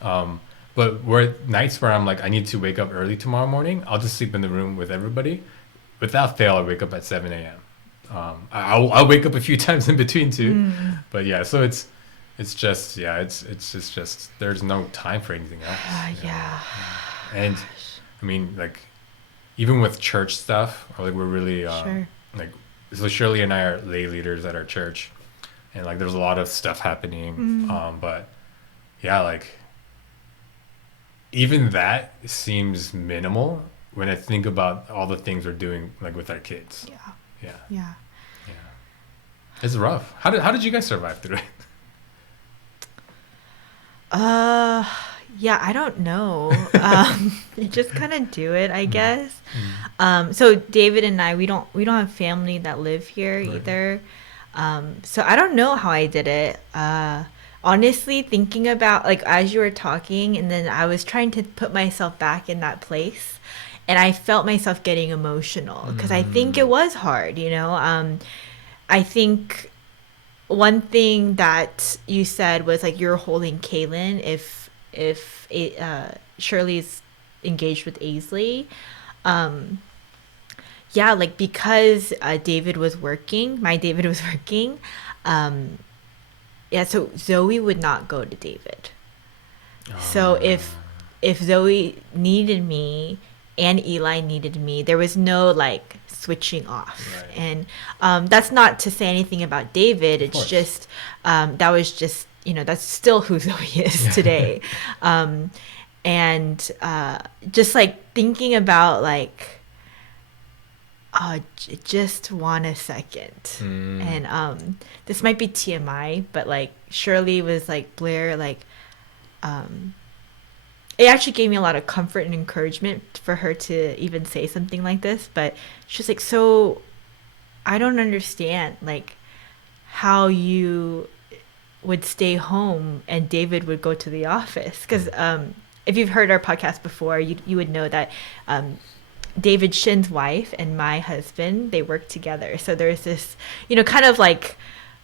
but nights where I'm like I need to wake up early tomorrow morning, I'll just sleep in the room with everybody. Without fail, I wake up at 7 a.m. I'll wake up a few times in between too, but yeah, so it's just it's just there's no time for anything else. And I mean like. Even with church stuff, or like we're really like, so Shirley and I are lay leaders at our church, and like there's a lot of stuff happening. But yeah, like even that seems minimal when I think about all the things we're doing like with our kids. Yeah. It's rough. How did you guys survive through it? Yeah, I don't know. You just kind of do it, I guess. So David and I, we don't have family that live here either. So I don't know how I did it. Honestly, thinking about like as you were talking, and then I was trying to put myself back in that place, and I felt myself getting emotional because I think it was hard. You know, I think one thing that you said was like you're holding Kaylin if Shirley's engaged with Aisley. Like because David was working, so Zoe would not go to David. So if Zoe needed me and Eli needed me, there was no like switching off. And that's not to say anything about David. It's just that was just, you know, that's still who Zoe is today. And just like thinking about like, just 1 second. And this might be TMI, but like Shirley was like, Blair, like, it actually gave me a lot of comfort and encouragement for her to even say something like this. But she's like, so I don't understand like how you would stay home and David would go to the office. Because if you've heard our podcast before, you would know that David Shin's wife and my husband, they work together. So there's this, you know, kind of like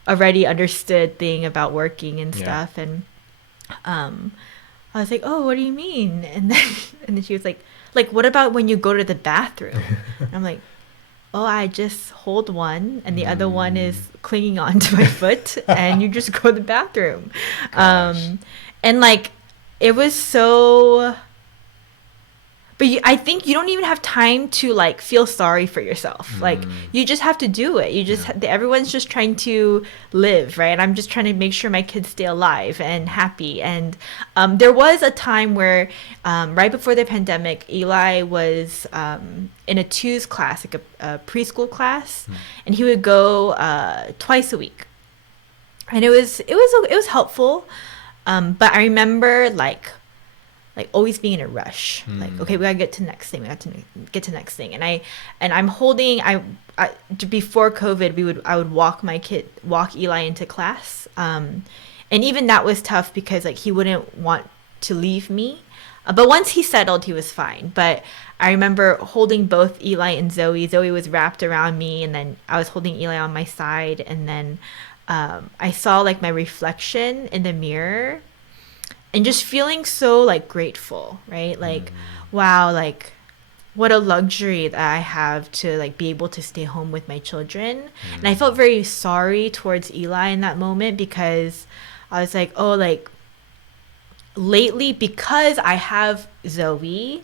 already understood thing about working and stuff. And I was like, oh, what do you mean? And then she was like, what about when you go to the bathroom? And I'm like, oh, I just hold one and the other one is clinging on to my foot and you just go to the bathroom. And like, it was so, But I think you don't even have time to like feel sorry for yourself. Like you just have to do it. You just everyone's just trying to live, right? And I'm just trying to make sure my kids stay alive and happy. And there was a time where right before the pandemic, Eli was in a twos class, like a preschool class, and he would go twice a week, and it was helpful. But I remember like always being in a rush, like, okay, we gotta get to the next thing, we got to get to the next thing. And I'm holding, I before COVID, I would walk Eli into class, and even that was tough because like he wouldn't want to leave me, but once he settled, he was fine. But I remember holding both Eli and Zoe was wrapped around me, and then I was holding Eli on my side, and then I saw like my reflection in the mirror, and just feeling so like grateful, right? Like, wow, like what a luxury that I have to like be able to stay home with my children. And I felt very sorry towards Eli in that moment, because I was like, oh, like lately, because I have Zoe,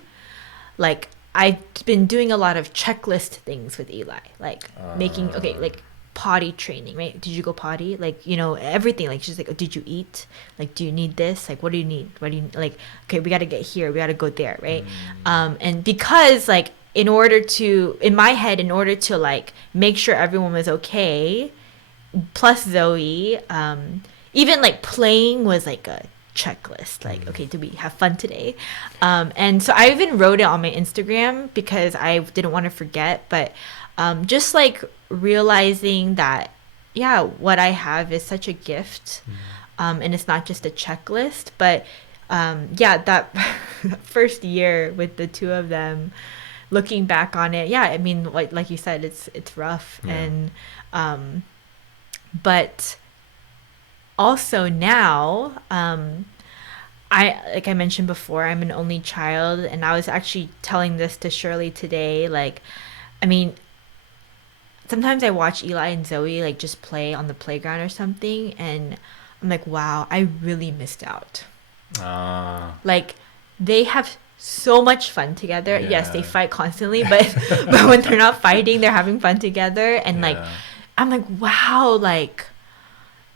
like I've been doing a lot of checklist things with Eli, like making, okay, like potty training, right? Did you go potty? Like, you know, everything. Like, she's like, oh, did you eat? Like, do you need this? Like, what do you need? What do you like? Okay, we got to get here. We got to go there, right? And because like in order to like make sure everyone was okay, plus Zoe, even like playing was like a checklist, like, okay, did we have fun today? And so I even wrote it on my Instagram because I didn't want to forget. But just like realizing that, yeah, what I have is such a gift, and it's not just a checklist. But yeah, that first year with the two of them, looking back on it, yeah, I mean, like you said, it's rough. And but also now, like I mentioned before, I'm an only child, and I was actually telling this to Shirley today. Like, I mean, sometimes I watch Eli and Zoe like just play on the playground or something, and I'm like, wow, I really missed out. Like, they have so much fun together. Yes, they fight constantly, but when they're not fighting, they're having fun together. And like, I'm like, wow, like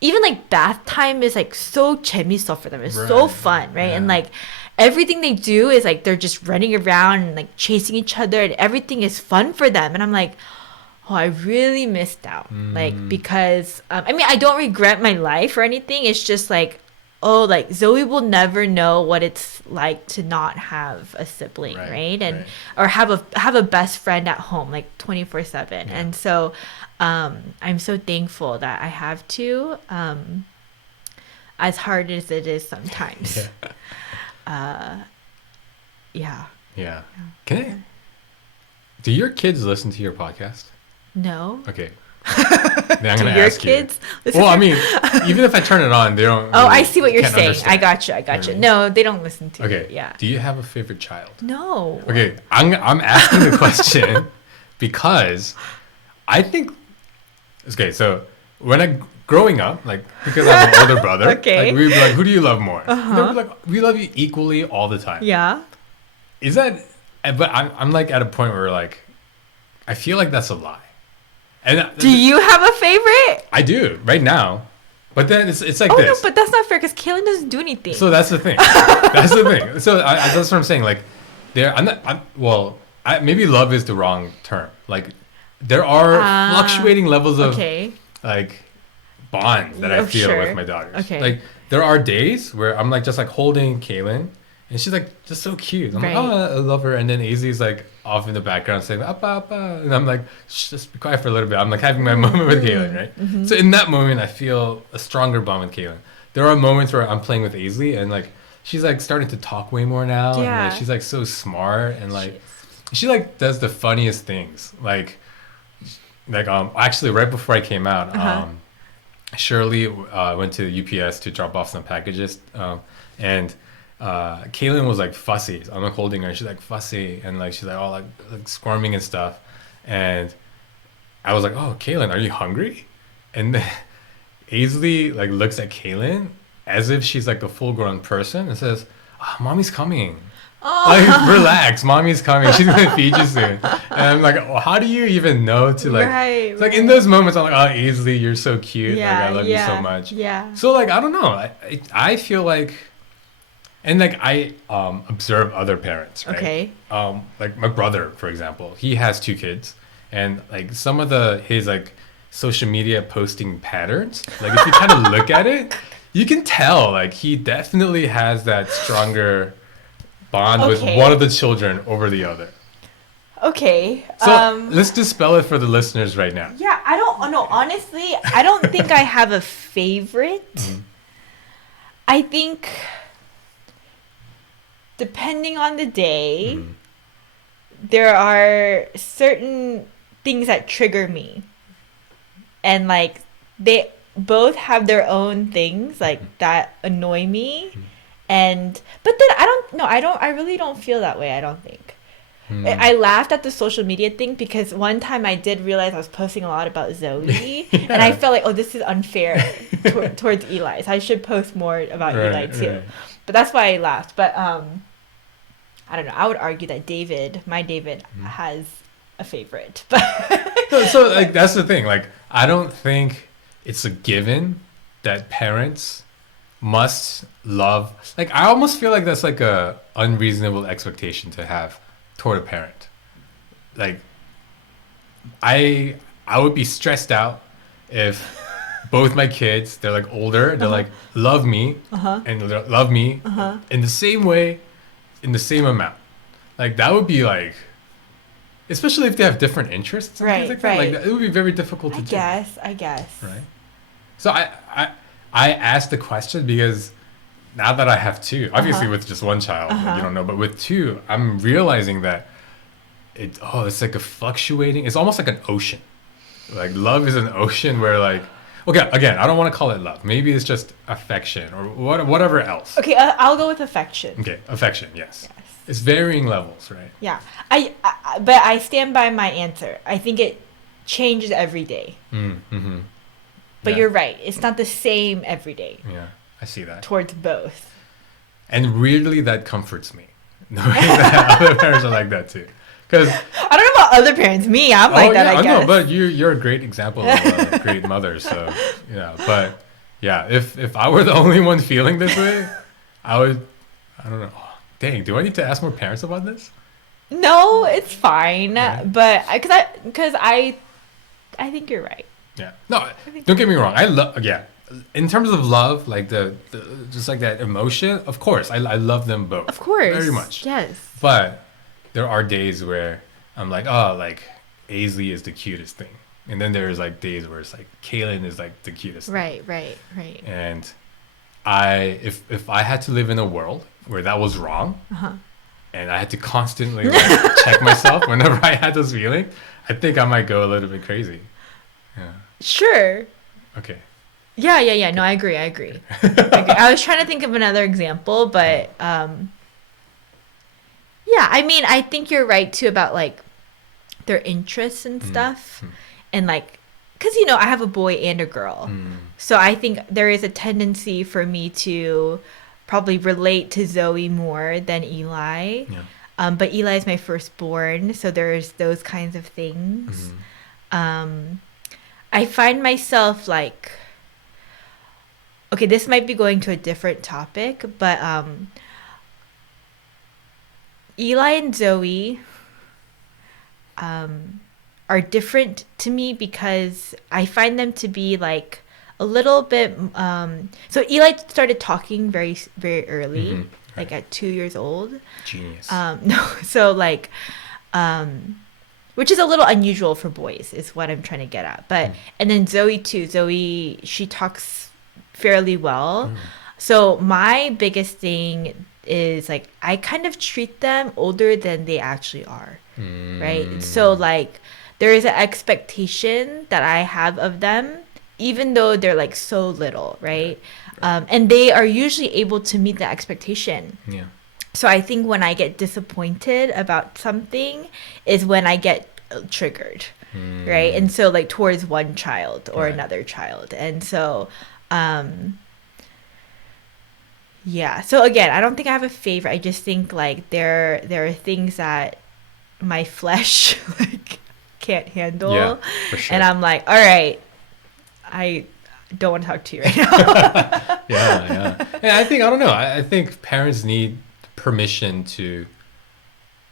even like bath time is like so 재밌어 for them. It's so fun, right? And like everything they do is like they're just running around and like chasing each other, and everything is fun for them. And I'm like, oh, I really missed out. Like, because I mean, I don't regret my life or anything. It's just like, oh, like Zoe will never know what it's like to not have a sibling, right? And or have a best friend at home like 24/7. And so I'm so thankful that I have two, as hard as it is sometimes. Do your kids listen to your podcast? No. Okay. Then I'm gonna ask kids you. Well, I mean, even if I turn it on, they don't. Oh, I see what you're saying. Understand. I got you. No, they don't listen to. Okay. Yeah. Do you have a favorite child? No. Okay, I'm asking the question because I think. Okay, so growing up, like, because I have an older brother, like, we'd be like, who do you love more? And they'd be like, we love you equally all the time. Yeah. Is that? But I'm like at a point where like, I feel like that's a lie. And do you have a favorite? I do right now, but then it's like this. Oh no, but that's not fair because Kaylin doesn't do anything. So that's the thing. That's the thing. So that's what I'm saying. Like, maybe love is the wrong term. Like, there are fluctuating levels of like bond that I feel with my daughters. Okay. Like, there are days where I'm like just like holding Kaylin, and she's like just so cute. I'm like, oh, I love her. And then Aizie's like off in the background saying appa appa, and I'm like, just be quiet for a little bit. I'm like having my moment with Kaylin, right? So in that moment, I feel a stronger bond with Kaylin. There are moments where I'm playing with Aisley, and like she's like starting to talk way more now. And like she's like so smart, and like she like does the funniest things. Like actually right before I came out, Shirley went to UPS to drop off some packages, and Kaylin was like fussy. I'm like holding her, and she's like fussy, and like she's like all like squirming and stuff. And I was like, "Oh, Kaylin, are you hungry?" And then Aisley like looks at Kaylin as if she's like a full-grown person and says, "Oh, mommy's coming." Like, Oh. relax, mommy's coming. She's gonna feed you soon. And I'm like, oh, how do you even know to like? Right, It's like in right. those moments, I'm like, oh, Aisley, you're so cute. Like, I Yeah, love you so yeah, much. yeah. So like, I don't know. I feel like, and like I observe other parents, right? Okay. Like my brother, for example, he has 2 kids, and like some of his like social media posting patterns, like if you kind of look at it, you can tell like he definitely has that stronger bond with one Okay. of the children over the other. Okay. So let's dispel it for the listeners right now. Yeah, I don't know. Honestly, I don't think I have a favorite. Mhm. I think depending on the day, Mhm. there are certain things that trigger me. And like they both have their own things like that annoy me. And but then I really don't feel that way, I don't think. Mhm. I laughed at the social media thing because one time I did realize I was posting a lot about Zoe, and I Yeah. felt like, oh, this is unfair towards Eli. So I should post more about Eli Right, too. right. But that's why I laughed. But I don't know. I would argue that my David, has a favorite. But So like that's the thing. Like I don't think it's a given that parents must love. Like I almost feel like that's like a unreasonable expectation to have toward a parent. Like I would be stressed out if both my kids, they're like older, they're like love me and they love me in the same way, in the same amount. Like that would be like, especially if they have different interests and things right, like that. Like right. that, it would be very difficult to do, I guess. right? So I asked the question because now that I have two, obviously with just one child, like, you don't know, but with two, I'm realizing that it's like a fluctuating. It's almost like an ocean. Like love is an ocean where like, okay, again, I don't want to call it love. Maybe it's just affection or whatever else. Okay, I'll go with affection. Okay, affection, yes. Yes. It's varying levels, right? Yeah. But I stand by my answer. I think it changes every day. Mm-hmm. But Yeah. you're right. It's not the same every day Yeah, I see that. towards both. And weirdly, that comforts me. Knowing that other parents are like that too. Because I don't know about other parents. Me, I'm like that, yeah, I guess. know, but you're a great example of a great mother. So yeah, but yeah, if I were the only one feeling this way, I would. I don't know. Oh, dang, do I need to ask more parents about this? No, it's fine. Right. But because I think you're right. Yeah. No, don't get me wrong. I love. Yeah. In terms of love, like the just like that emotion, of course, I love them both. Of course. Very much. Yes. But there are days where I'm like, oh, like Aisley is the cutest thing, and then there's like days where it's like Kaylin is like the cutest thing. Right, right, right. And if I had to live in a world where that was wrong, and I had to constantly like, check myself whenever I had those feelings, I think I might go a little bit crazy. Yeah. Sure. Okay. Yeah. No, I agree. I agree. I was trying to think of another example, but yeah, I mean, I think you're right too about like their interests and stuff, and like, because I have a boy and a girl, so I think there is a tendency for me to probably relate to Zoe more than Eli. Yeah. But Eli is my firstborn, so there's those kinds of things. I find myself like, okay, this might be going to a different topic, but Eli and Zoe are different to me because I find them to be like a little bit. So Eli started talking very, very early, Right. like at 2 years old. Genius. No, so like, which is a little unusual for boys, is what I'm trying to get at. But and then Zoe too. Zoe, she talks fairly well. So my biggest thing is like I kind of treat them older than they actually are, right? So like there is an expectation that I have of them, even though they're like so little, right? And they are usually able to meet the expectation. Yeah. So I think when I get disappointed about something is when I get triggered, right? And so like towards one child or Right. another child. And so, Yeah. So again, I don't think I have a favorite. I just think like there are things that my flesh like can't Yeah, handle, for sure. and I'm like, all right, I don't want to talk to you right now. Yeah. And I don't know. I think parents need permission to,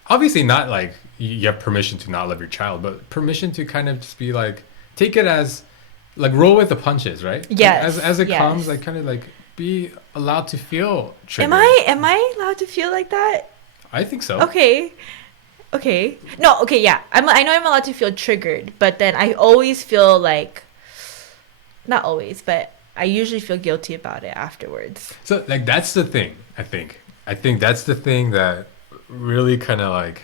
obviously not like you have permission to not love your child, but permission to kind of just be like, take it as, like roll with the punches, right? Like, Yes. as it comes, Yes. like kind of like be allowed to feel Am triggered. I allowed to feel like that? I think so. Okay. Okay. No, okay, yeah. I know I'm allowed to feel triggered, but then I always feel like not always, but I usually feel guilty about it afterwards. So like that's the thing, I think. I think that's the thing that really kind of like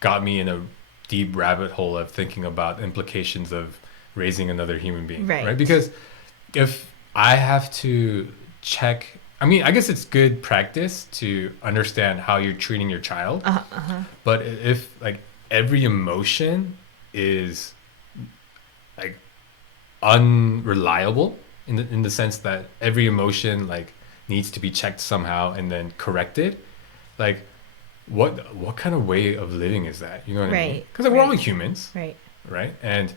got me in a deep rabbit hole of thinking about implications of raising another human being, Right. right? Because if I have to check, I mean, I guess it's good practice to understand how you're treating your child, but if like every emotion is like unreliable in the sense that every emotion like needs to be checked somehow and then corrected, like what kind of way of living is that? You know what I mean? Right. Because like, we're all Right. humans, Right. right? And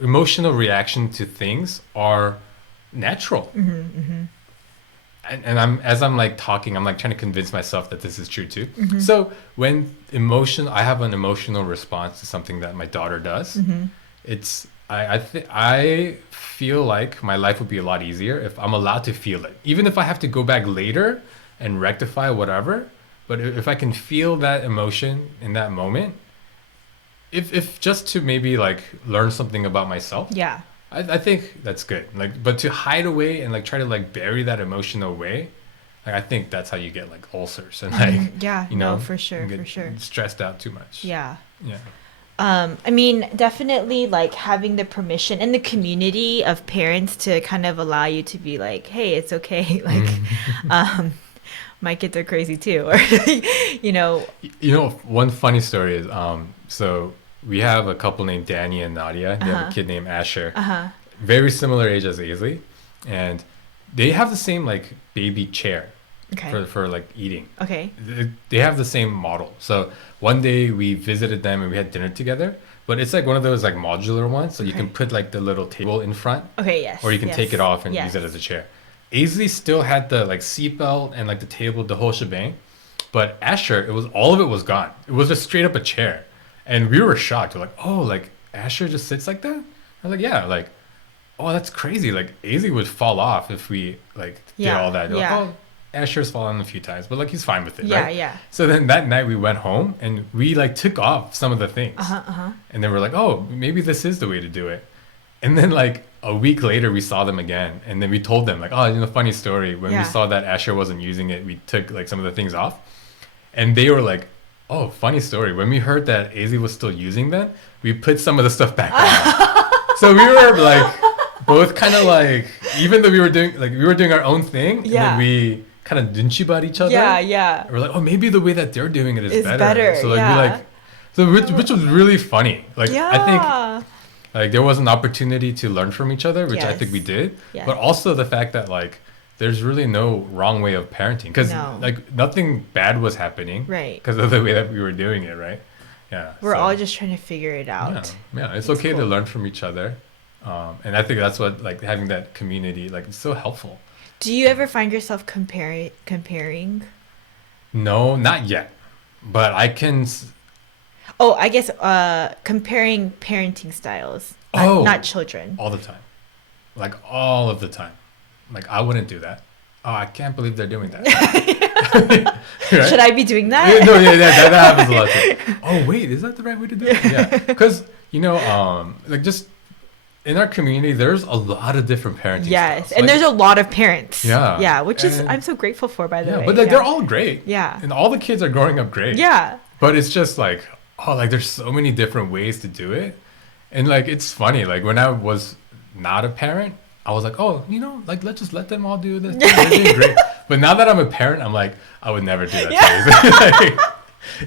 emotional reaction to things are natural. And I'm like talking, I'm like trying to convince myself that this is true too. So when I have an emotional response to something that my daughter does, it's I feel like my life would be a lot easier if I'm allowed to feel it, even if I have to go back later and rectify whatever. But if I can feel that emotion in that moment, if just to maybe like learn something about myself, Yeah. I think that's good. Like, but to hide away and like try to like bury that emotion away, like I think that's how you get like ulcers and like Yeah, you know, no, for sure, get for sure. stressed out too much. Yeah. Yeah. I mean, definitely like having the permission and the community of parents to kind of allow you to be like, hey, it's okay. Like, um, my kids are crazy too. Or, you know, You know, one funny story is so we have a couple named Danny and Nadia. They have a kid named Asher. Very similar age as Aisley, and they have the same like baby chair okay. for like eating. Okay. They have the same model. So one day we visited them and we had dinner together, but it's like one of those like modular ones, so you can Okay. put like the little table in front, Okay, yes. or you can yes, take it off and yes. use it as a chair. Aisley still had the like seatbelt and like the table, the whole shebang, but Asher, all of it was gone. It was just straight up a chair, and we were shocked. We're like, oh, like Asher just sits like that? I was like, yeah, like, oh, that's crazy. Like Aisley would fall off if we like did Yeah, all that. They're yeah. like, oh, Asher's fallen a few times, but like he's fine with it. Yeah, right? yeah. So then that night we went home and we like took off some of the things. And then we're like, oh, maybe this is the way to do it. And then like a week later we saw them again, and then we told them like, oh, you know, funny story. When Yeah. we saw that Asher wasn't using it, we took like some of the things off. And they were like, oh, funny story. When we heard that Aisley was still using them, we put some of the stuff back on. So we were like both kind of like, even though we were doing our own thing, and Yeah. then we kind of didn't about each other. Yeah, yeah. We're like, oh, maybe the way that they're doing it is It's better. better, So like yeah. we like, so which was really funny. Like Yeah. I think like there was an opportunity to learn from each other, which I think we Yes. did. Yes. But also the fact that like there's really no wrong way of parenting, because No. like nothing bad was happening. Right. Because of the way that we were doing it, right? Yeah. We're so, all just trying to figure it yeah, out. yeah. It's It's okay to cool. learn from each other, and I think that's what like having that community like is so helpful. Do you ever find yourself comparing? No, not yet, but I can. Oh, I guess comparing parenting styles, Oh. not children. All the time, like all of the time. Like I wouldn't do that. Oh, I can't believe they're doing that. Right? Should I be doing that? Yeah, no, yeah, that happens a lot too. Oh wait, is that the right way to do it? Yeah, because you know, like just in our community, there's a lot of different parenting Yes, styles. and Like, there's a lot of parents. Yeah, Yeah, which is and- I'm so grateful for, by the yeah, way. but like yeah. they're all great. Yeah. and all the kids are growing up great. Yeah. But it's just like, oh, like there's so many different ways to do it. And like, it's funny. Like when I was not a parent, I was like, oh, you know, like let's just let them all do this. They're doing great. But now that I'm a parent, I'm like, I would never do that. To Like,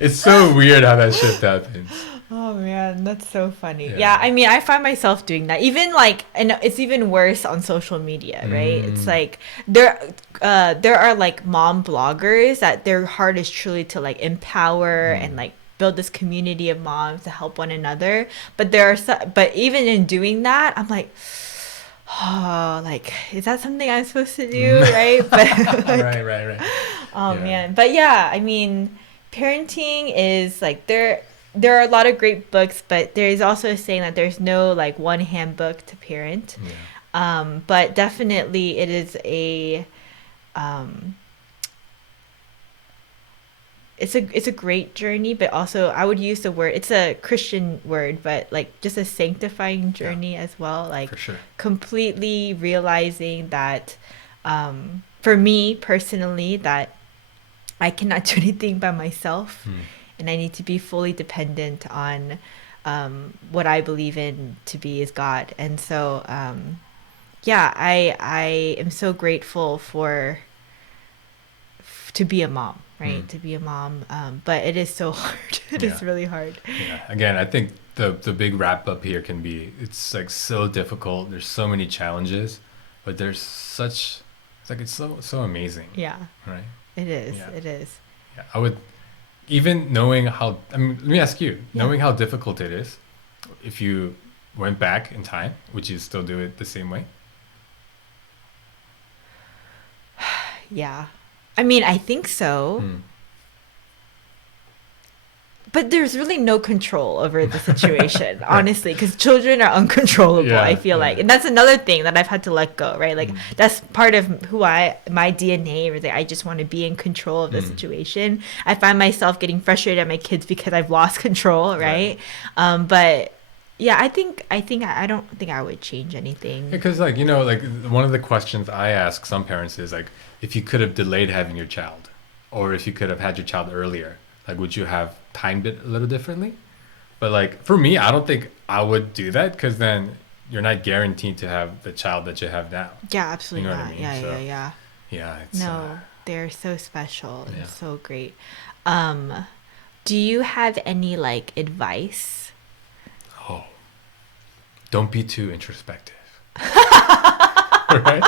it's so weird how that shift happens. Oh man. man, that's so funny. Yeah, I mean, I find myself doing that. Even like, and it's even worse on social media, right? It's like there are like mom bloggers that their heart is truly to like empower and like build this community of moms to help one another. But but even in doing that, I'm like, oh, like, is that something I'm supposed to do, right? But like, right. oh man, but yeah, I mean, parenting is like there are a lot of great books, but there is also a saying that there's no like one handbook to parent. But definitely it is um, it's a great journey, but also I would use the word, it's a Christian word, but like just a sanctifying journey as well. Like for sure. completely realizing that for me personally that I cannot do anything by myself and I need to be fully dependent on what I believe in to be is God. And so yeah, I am so grateful to be a mom, right? To be a mom. But it is so hard. It is really hard. Yeah. Again, I think the big wrap up here can be it's like so difficult. There's so many challenges, but there's such it's like it's so amazing. Yeah. Right? It is. Yeah. It is. Yeah. I would even knowing how I mean, let me ask you, knowing how difficult it is, if you went back in time, would you still do it the same way? Yeah. I mean, I think so. But there's really no control over the situation, honestly, because children are uncontrollable, I feel like. And that's another thing that I've had to let go, right? Like, that's part of my DNA, where I just want to be in control of the situation. I find myself getting frustrated at my kids because I've lost control, right? But yeah, I don't think I would change anything. Because, like, you know, like, one of the questions I ask some parents is, like, if you could have delayed having your child, or if you could have had your child earlier, like, would you have timed it a little differently? But, like, for me, I don't think I would do that, because then you're not guaranteed to have the child that you have now. Yeah, absolutely You know not. what I mean? Yeah. Yeah, it's... No, they're so special and so great. Do you have any, like, advice? Oh, don't be too introspective. Right?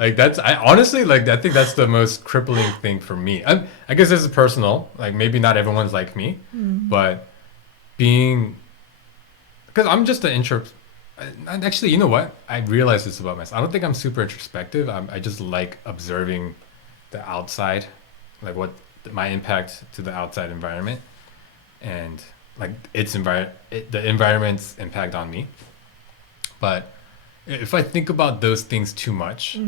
Like, that's, I honestly, like, I think that's the most crippling thing for me. I guess this is personal. Like, maybe not everyone's like me, but being, because I'm just an intro. Actually, you know what? I realized this about myself. I don't think I'm super introspective. I just like observing the outside, like my impact to the outside environment, and like the environment's impact on me. But if I think about those things too much,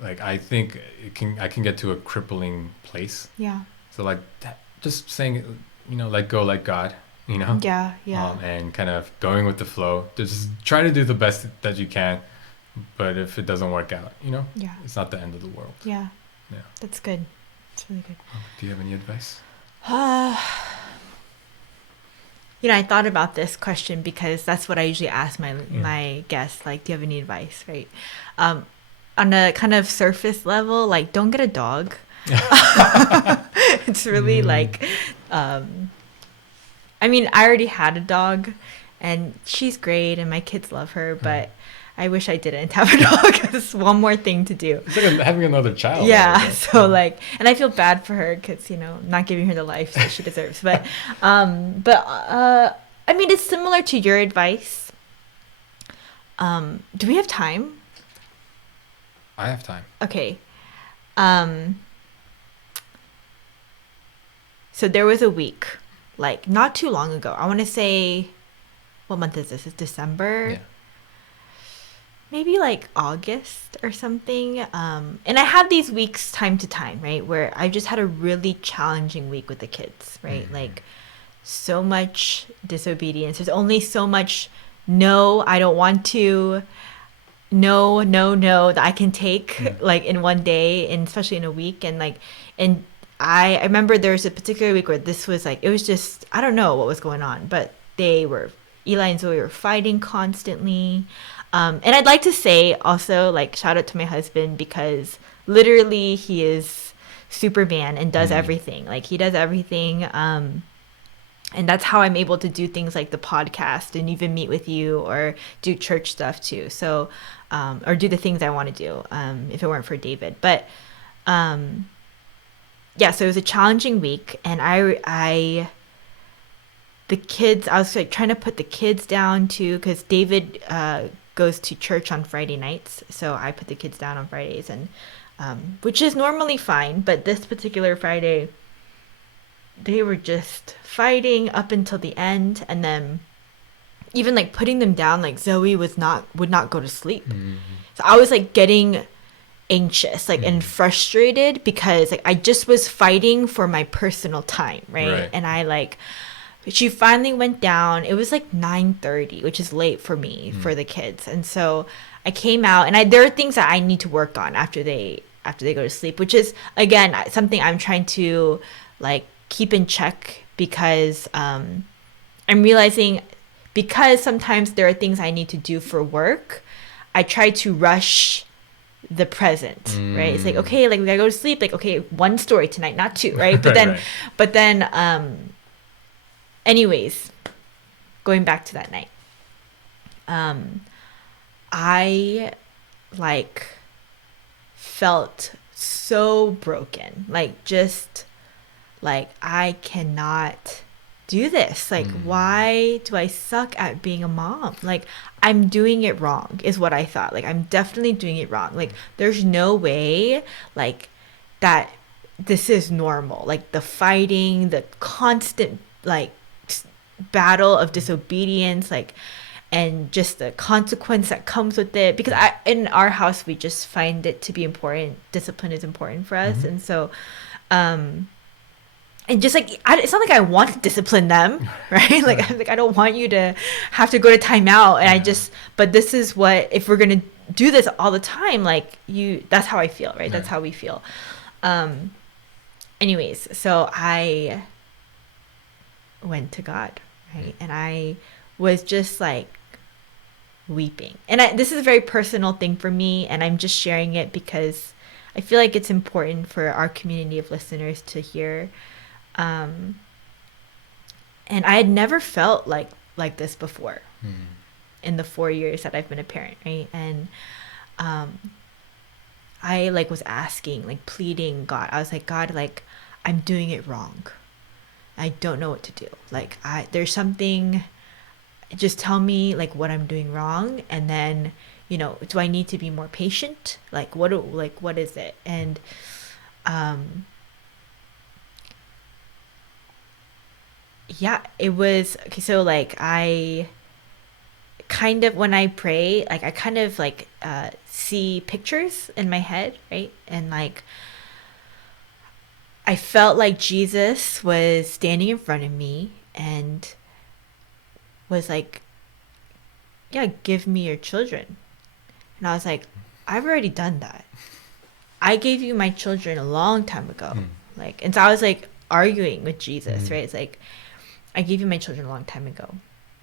like I think I can get to a crippling place. Yeah. So like just saying, you know, let go, let God, you know. Yeah. And kind of going with the flow. Just try to do the best that you can, but if it doesn't work out, you know, it's not the end of the world. Yeah. Yeah. That's good. It's really good. Do you have any advice? You know, I thought about this question because that's what I usually ask my guests. Like, do you have any advice, right? On a kind of surface level, like, don't get a dog. It's really like, I mean, I already had a dog, and she's great, and my kids love her, but I wish I didn't have a dog. It's one more thing to do. It's like having another child. Yeah. Right? So like, and I feel bad for her because, you know, not giving her the life that she deserves. But I mean, it's similar to your advice. Do we have time? I have time. Okay. So there was a week, like not too long ago. I want to say, what month is this? It's December. Yeah. Maybe like August or something. And I have these weeks time to time, right? Where I just had a really challenging week with the kids, right? Like so much disobedience. There's only so much no, I don't want to, no that I can take like in one day, and especially in a week. And like, and I remember there was a particular week where this was like, it was just, I don't know what was going on, but Eli and Zoe were fighting constantly. And I'd like to say also, like, shout out to my husband, because literally he is Superman and does everything. Like, he does everything. And that's how I'm able to do things like the podcast and even meet with you or do church stuff too. So, or do the things I want to do if it weren't for David. But yeah, so it was a challenging week, and the kids, I was like trying to put the kids down too, because David goes to church on Friday nights. So I put the kids down on Fridays, and which is normally fine. But this particular Friday, they were just fighting up until the end. And then even like putting them down, like Zoe would not go to sleep. So I was like getting anxious, like, and frustrated because like I just was fighting for my personal time, right? And I like, she finally went down. It was like 9:30, which is late for me for the kids. And so I came out, and there are things that I need to work on after they go to sleep, which is again something I'm trying to like keep in check, because I'm realizing, because sometimes there are things I need to do for work, I try to rush the present, right? It's like, okay, like we gotta go to sleep, like, okay, one story tonight, not two, right? But then anyways, going back to that night, I like felt so broken, like just like I cannot do this. Like, why do I suck at being a mom? Like, I'm doing it wrong, is what I thought. Like, I'm definitely doing it wrong. Like, there's no way, like, that this is normal. Like, the fighting, the constant, like, battle of disobedience, like, and just the consequence that comes with it. Because in our house, we just find it to be important. Discipline is important for us. And so, and just like, it's not like I want to discipline them, right? Like, I'm like, I don't want you to have to go to timeout. And but this is what, if we're going to do this all the time, like that's how I feel, right? That's how we feel. Anyways, so I went to God, right? And I was just like weeping. And this is a very personal thing for me. And I'm just sharing it because I feel like it's important for our community of listeners to hear. And I had never felt like this before in the 4 years that I've been a parent, right? And I like was asking, like pleading God. I was like, God, like I'm doing it wrong. I don't know what to do. Like there's something, just tell me like what I'm doing wrong, and then, you know, do I need to be more patient? Like what is it? And yeah, it was okay. So like I kind of, when I pray, like I kind of like see pictures in my head, right? And like I felt like Jesus was standing in front of me and was like, yeah, give me your children. And I was like, I've already done that. I gave you my children a long time ago. Like, and so I was like arguing with Jesus, right? It's like, I gave you my children a long time ago.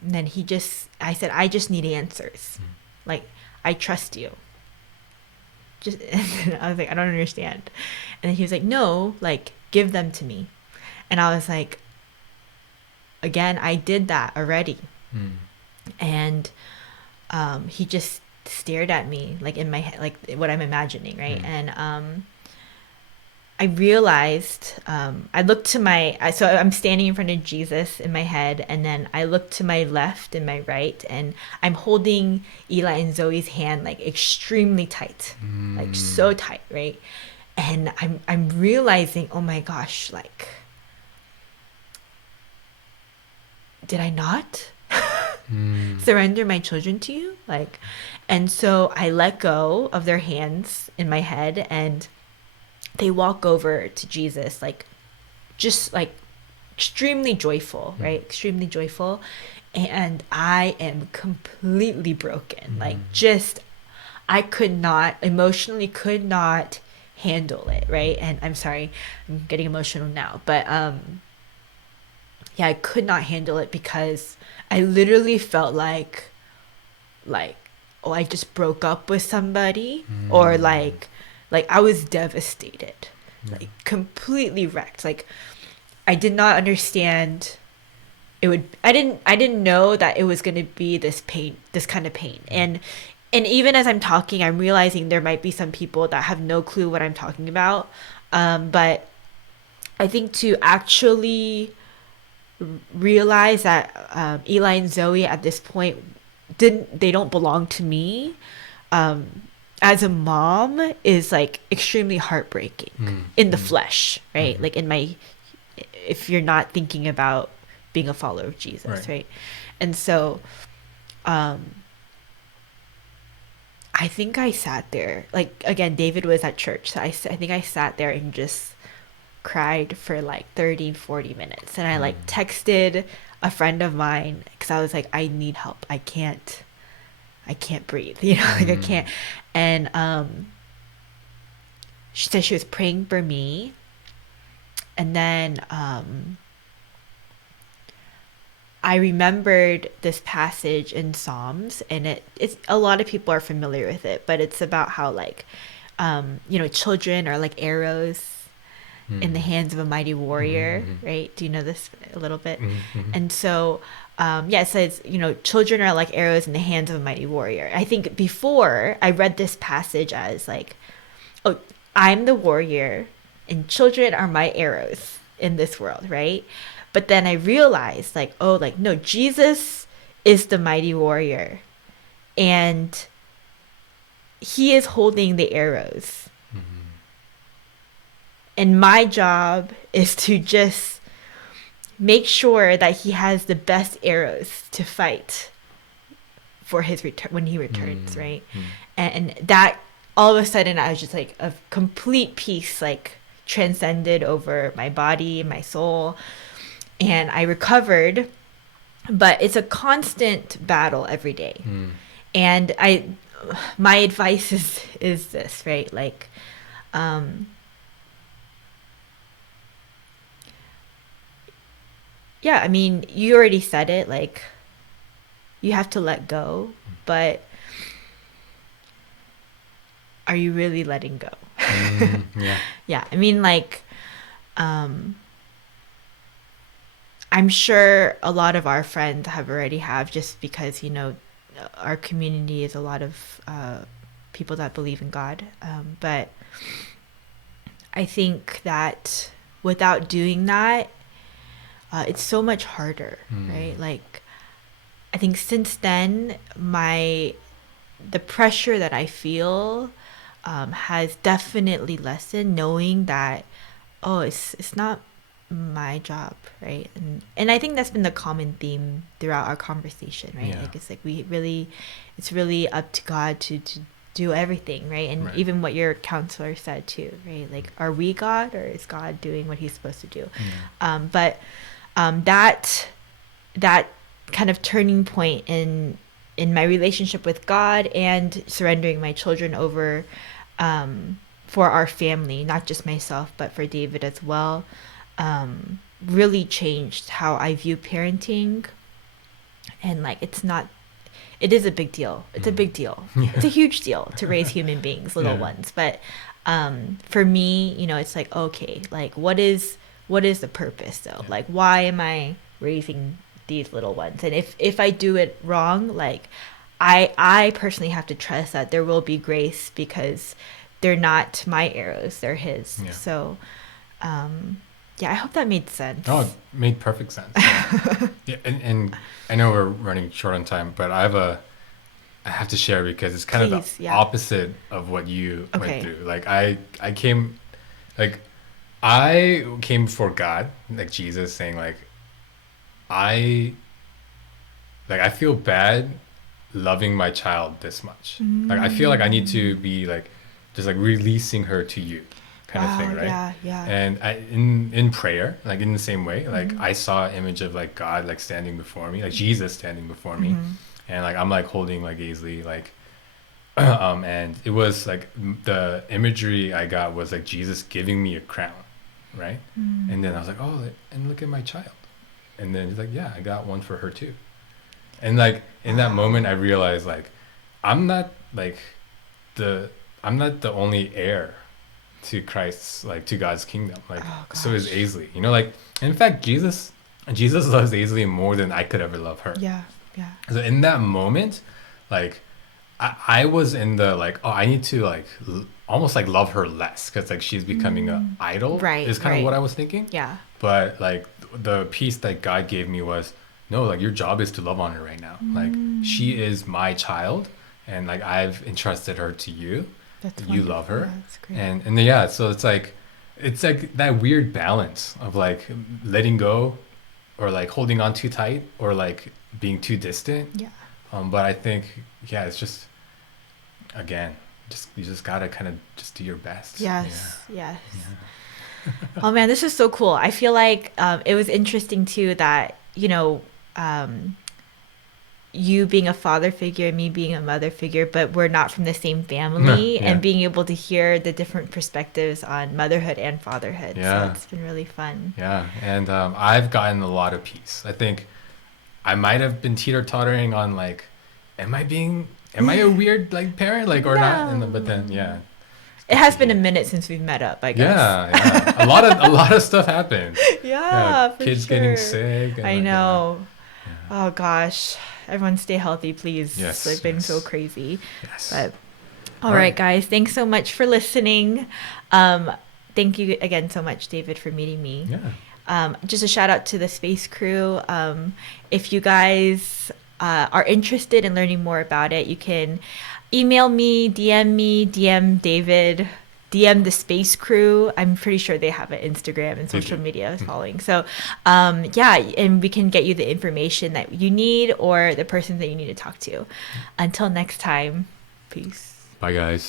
And then I said, I just need answers. Like, I trust you. And I was like, I don't understand. And then he was like, no, like, give them to me. And I was like, again, I did that already. And he just stared at me, like in my head, like what I'm imagining, right? And I realized, I looked to so I'm standing in front of Jesus in my head, and then I looked to my left and my right, and I'm holding Eli and Zoe's hand like extremely tight, like so tight, right? And I'm realizing, oh my gosh, like, did I not surrender my children to you? Like, and so I let go of their hands in my head, and they walk over to Jesus, like, just like extremely joyful, right? Extremely joyful. And I am completely broken. Like, just, I emotionally could not handle it, right? And I'm sorry, I'm getting emotional now, but yeah, I could not handle it because I literally felt like, oh, I just broke up with somebody, or like I was devastated, like completely wrecked. Like, I did not understand I didn't know that it was going to be this kind of pain. And even as I'm talking, I'm realizing there might be some people that have no clue what I'm talking about. But I think to actually realize that Eli and Zoe at this point they don't belong to me as a mom is like extremely heartbreaking in the flesh, right? Like if you're not thinking about being a follower of Jesus, right? And so I think I sat there, like, again, David was at church, so I think I sat there and just cried for like 30-40 minutes, and I like texted a friend of mine because I was like, I need help, I can't breathe, like I can't. And she said she was praying for me, and then I remembered this passage in Psalms, and it's a lot of people are familiar with it, but it's about how like children are like arrows in the hands of a mighty warrior, right? Do you know this a little bit? And so it says, children are like arrows in the hands of a mighty warrior. I think before I read this passage as like, oh, I'm the warrior and children are my arrows in this world, right? But then I realized like, oh, like, no, Jesus is the mighty warrior and he is holding the arrows. And my job is to just make sure that he has the best arrows to fight for his return when he returns, right? And that all of a sudden I was just like a complete peace, like transcended over my body, my soul, and I recovered. But it's a constant battle every day. And my advice is this, right? Like, yeah, I mean, you already said it, like, you have to let go, but are you really letting go? Yeah. Yeah, I mean, like, I'm sure a lot of our friends have just because, our community is a lot of people that believe in God. But I think that without doing that, it's so much harder, right? Like, I think since then, the pressure that I feel has definitely lessened, knowing that, oh, it's not my job, right? And I think that's been the common theme throughout our conversation, right? Like, it's like it's really up to God to do everything, right? And even what your counselor said too, right? Like, are we God, or is God doing what he's supposed to do? But that kind of turning point in my relationship with God and surrendering my children over for our family, not just myself, but for David as well, really changed how I view parenting. And like, it is a big deal. It's a big deal. It's a huge deal to raise human beings, little ones. But for me, it's like, okay, like, what is the purpose though? Like, why am I raising these little ones? And if I do it wrong, like, I personally have to trust that there will be grace, because they're not my arrows, they're his. So I hope that made sense. Oh, it made perfect sense. Yeah, and I know we're running short on time, but I have to share, because it's kind of the opposite of what you went through. Like, I came before God, like Jesus, saying like, I feel bad loving my child this much. Like, I feel like I need to be like, just like releasing her to you, kind of thing, right? Yeah. And in prayer, like, in the same way, like, I saw an image of like God like standing before me, like Jesus standing before me, and like I'm like holding like Aisley, like and it was like the imagery I got was like Jesus giving me a crown, right? And then I was like, oh, and look at my child. And then he's like, yeah, I got one for her too. And like, in that moment, I realized like, I'm not the only heir to Christ's, like, to God's kingdom. Like, so is Aisley. Like, in fact, Jesus Jesus loves Aisley more than I could ever love her. Yeah. Yeah. So in that moment, like I was in the like, oh, I need to like almost like love her less because like she's becoming a idol Right. is kind of Right. what I was thinking. Yeah. But like the piece that God gave me was, no, like your job is to love on her right now. Like she is my child, and like I've entrusted her to you. That's You wonderful. love her, That's great. and then, yeah, so it's like that weird balance of like letting go, or like holding on too tight, or like being too distant. Yeah. But I think, yeah, it's just, again, just you just gotta kind of just do your best. Yes. Yes. Oh man, this is so cool. I feel like it was interesting too that, um, you being a father figure, me being a mother figure, but we're not from the same family, Yeah. and being able to hear the different perspectives on motherhood and fatherhood. Yeah. So it's been really fun. Yeah, and I've gotten a lot of peace. I think I might have been teeter-tottering on like, am I a weird like parent, like, or not? No. But then, yeah, It has been a minute since we've met up, I guess. yeah, yeah. A lot of stuff happened. Yeah, for Kids sure. getting sick. And I like, know. yeah. Oh gosh. Everyone stay healthy, please. Yes, It's been so yes. crazy. Yes. But All all right, right. guys. Thanks so much for listening. Thank you again so much, David, for meeting me. Yeah. Just a shout out to the space crew. If you guys are interested in learning more about it, you can email me, DM David, DM the space crew. I'm pretty sure they have an Instagram and They social do. media following. So, yeah, and we can get you the information that you need or the person that you need to talk to. Until next time, peace. Bye, guys.